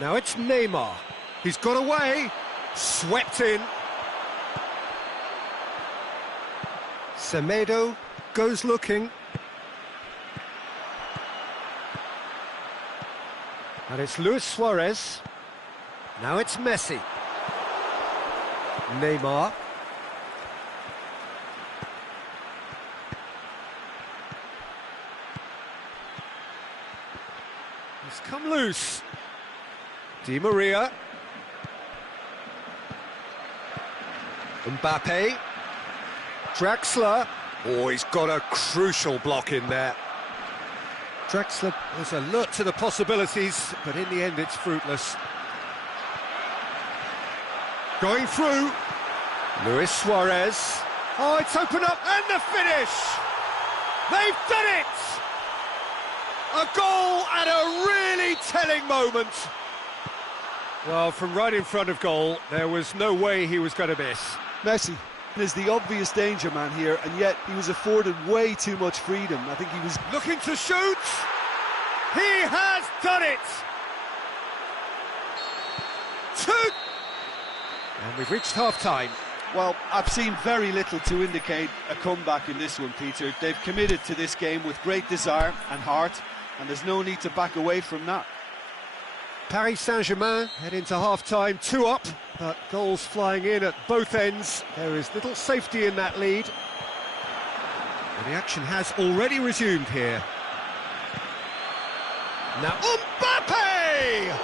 Now it's Neymar. He's got away. Swept in. Semedo goes looking. And it's Luis Suarez. Now it's Messi. Neymar. He's come loose. Di Maria. Mbappe. Draxler. Oh, he's got a crucial block in there. Draxler was alert to the possibilities, but in the end it's fruitless. Going through. Luis Suarez. Oh, it's opened up, and the finish! They've done it! A goal at a really telling moment. Well, from right in front of goal, there was no way he was going to miss. Messi is the obvious danger man here, and yet he was afforded way too much freedom. I think he was looking to shoot. He has done it. 2. And we've reached half-time. Well, I've seen very little to indicate a comeback in this one, Peter. They've committed to this game with great desire and heart, and there's no need to back away from that. Paris Saint-Germain head into half-time, 2 up, but goals flying in at both ends. There is little safety in that lead. And the action has already resumed here. Now Mbappe!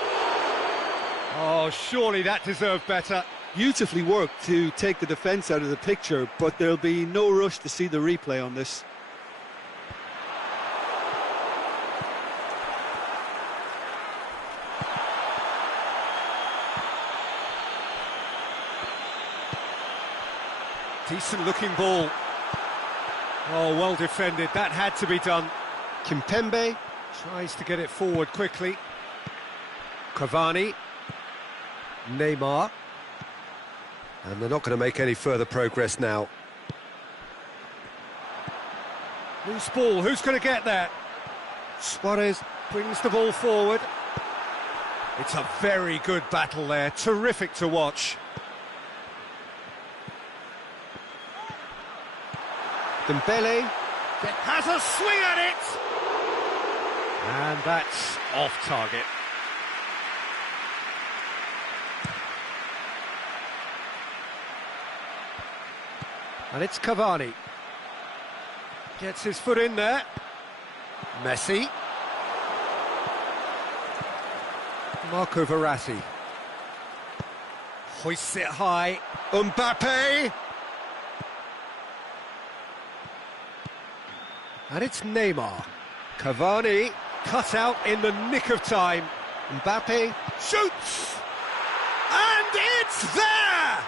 Oh, surely that deserved better. Beautifully worked to take the defence out of the picture, but there'll be no rush to see the replay on this. Decent looking ball. Oh, well defended, that had to be done. Kimpembe tries to get it forward quickly. Cavani. Neymar. And they're not going to make any further progress now. Loose ball, who's going to get there? Suarez brings the ball forward. It's a very good battle there, terrific to watch. Dembele has a swing at it! And that's off target. And it's Cavani. Gets his foot in there. Messi. Marco Verratti. Hoists it high. Mbappe. And it's Neymar. Cavani cut out in the nick of time. Mbappe shoots. And it's there!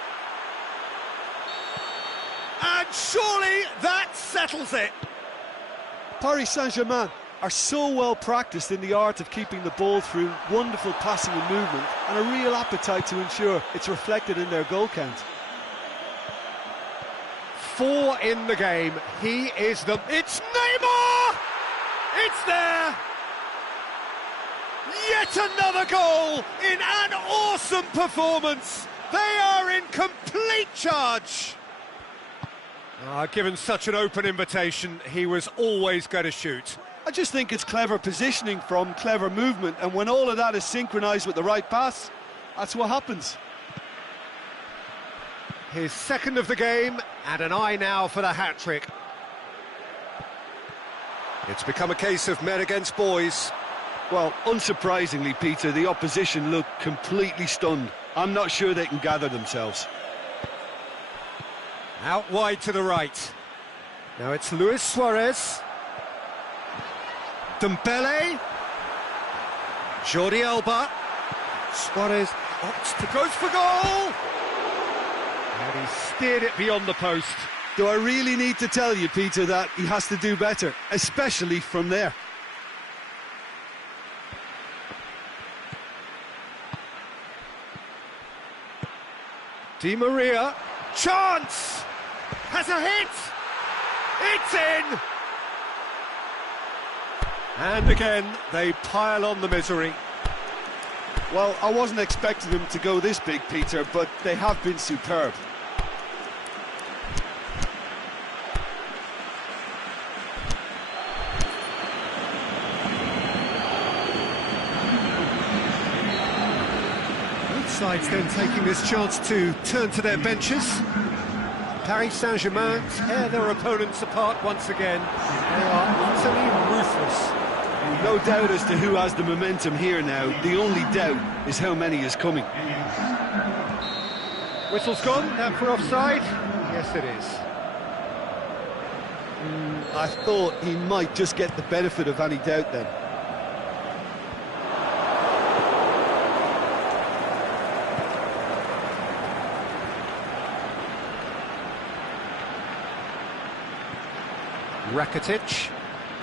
And surely that settles it. Paris Saint-Germain are so well practiced in the art of keeping the ball through wonderful passing and movement, and a real appetite to ensure it's reflected in their goal count. 4 in the game. He is the... It's Neymar! It's there! Yet another goal in an awesome performance. They are in complete charge. Given such an open invitation, he was always going to shoot. I just think it's clever positioning from clever movement, and when all of that is synchronised with the right pass, that's what happens. His second of the game, and an eye now for the hat-trick. It's become a case of men against boys. Well, unsurprisingly, Peter, the opposition look completely stunned. I'm not sure they can gather themselves. Out wide to the right. Now it's Luis Suarez. Dembele. Jordi Alba. Suarez opts to goes for goal. And he steered it beyond the post. Do I really need to tell you, Peter, that he has to do better, especially from there? Di Maria. Chance! Has a hit! It's in! And again, they pile on the misery. Well, I wasn't expecting them to go this big, Peter, but they have been superb. Both sides then taking this chance to turn to their benches. Paris Saint-Germain tear their opponents apart once again. They are utterly ruthless. No doubt as to who has the momentum here now. The only doubt is how many is coming. Whistle's gone, down for offside. Yes, it is. I thought he might just get the benefit of any doubt then. Rakitic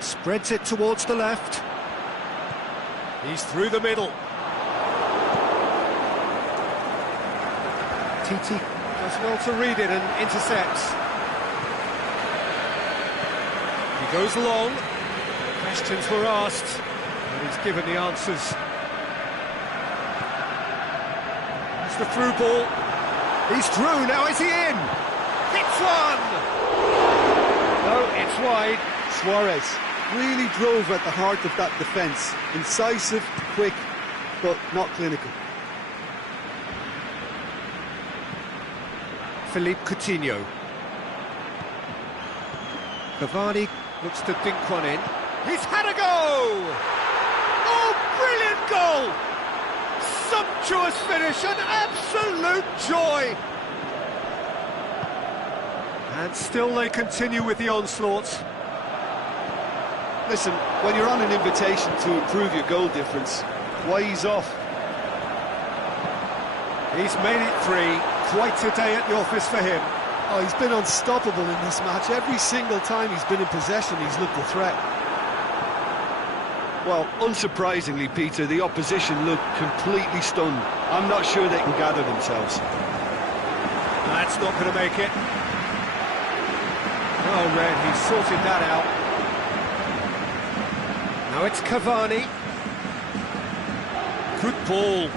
spreads it towards the left. He's through the middle. Titi does well to read it and intercepts. He goes long. Questions were asked, and he's given the answers. It's the through ball. He's through, now is he in? Hits one! No, it's wide. Suarez really drove at the heart of that defence. Incisive, quick, but not clinical. Philippe Coutinho. Cavani looks to dink one in. He's had a go! Oh, brilliant goal! Sumptuous finish, an absolute joy! And still they continue with the onslaught. Listen, when you're on an invitation to improve your goal difference, why ease off? He's made it 3. Quite a day at the office for him. Oh, he's been unstoppable in this match. Every single time he's been in possession, he's looked a threat. Well, unsurprisingly, Peter, the opposition look completely stunned. I'm not sure they can gather themselves. That's not going to make it. Well read, he sorted that out. Now it's Cavani. Good ball.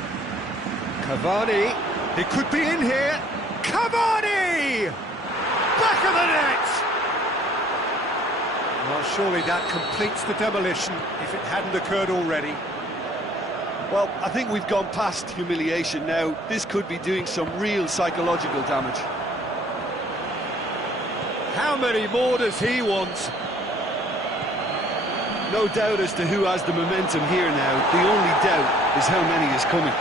Cavani. He could be in here. Cavani! Back of the net! Well, surely that completes the demolition if it hadn't occurred already. Well, I think we've gone past humiliation now. This could be doing some real psychological damage. How many more does he want? No doubt as to who has the momentum here now. The only doubt is how many is coming.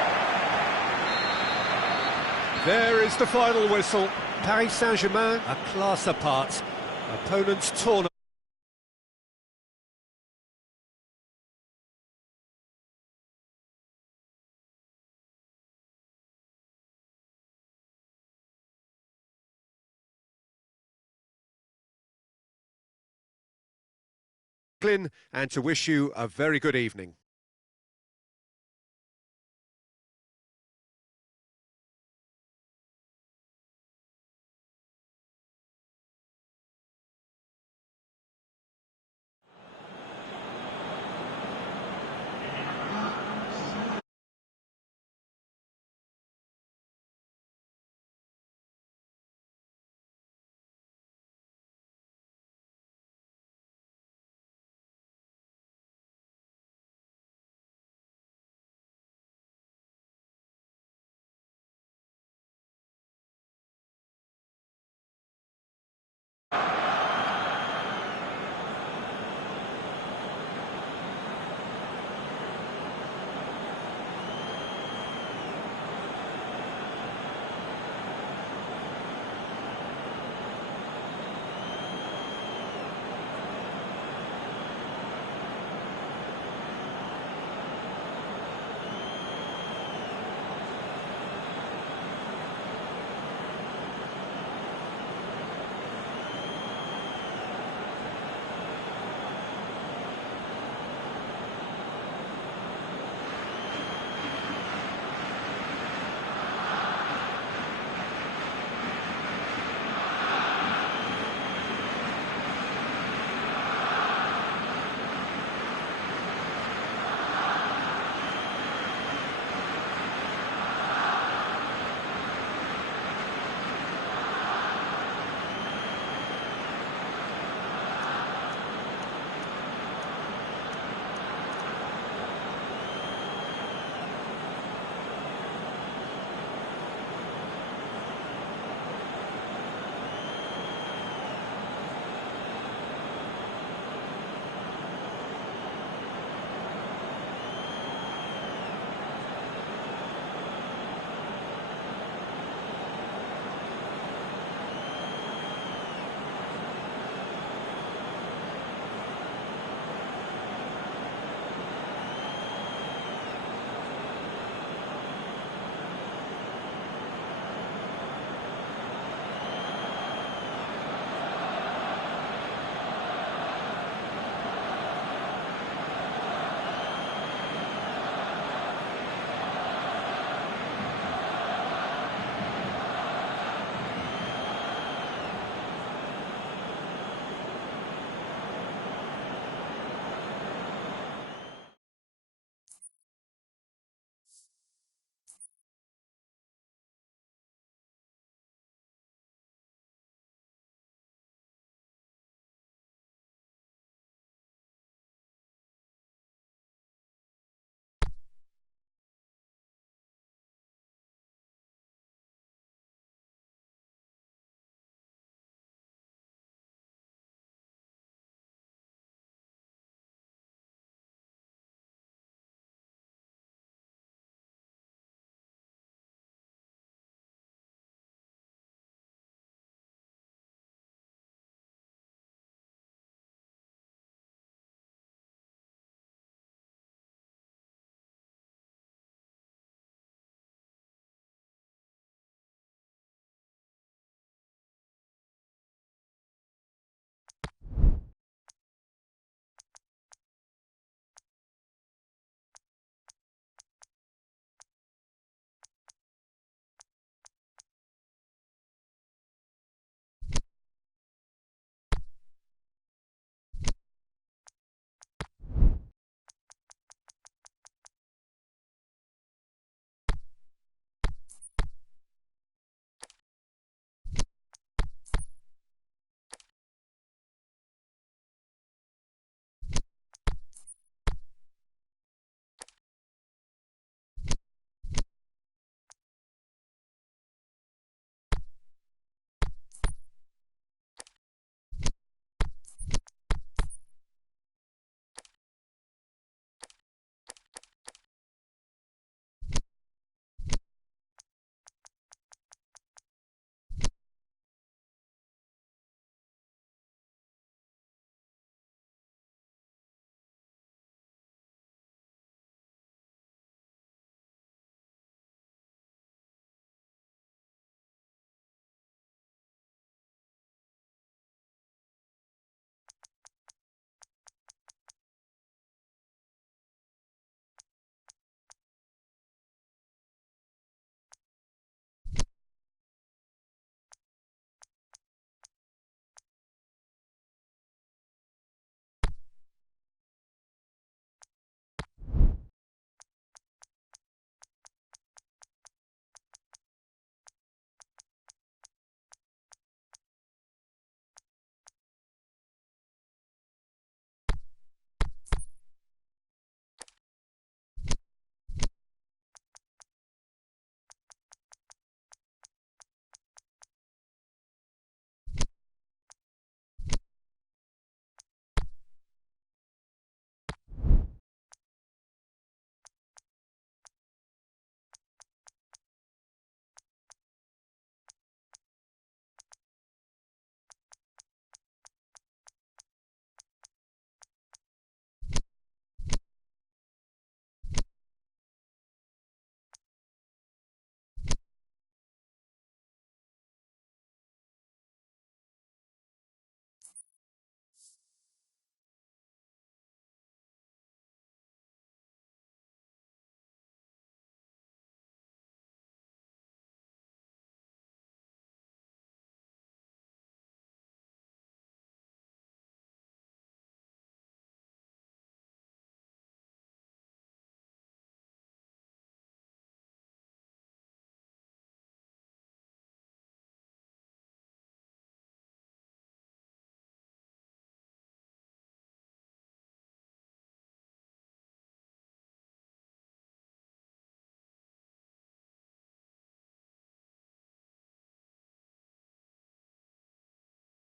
There is the final whistle. Paris Saint-Germain, a class apart. Opponents torn. And to wish you a very good evening.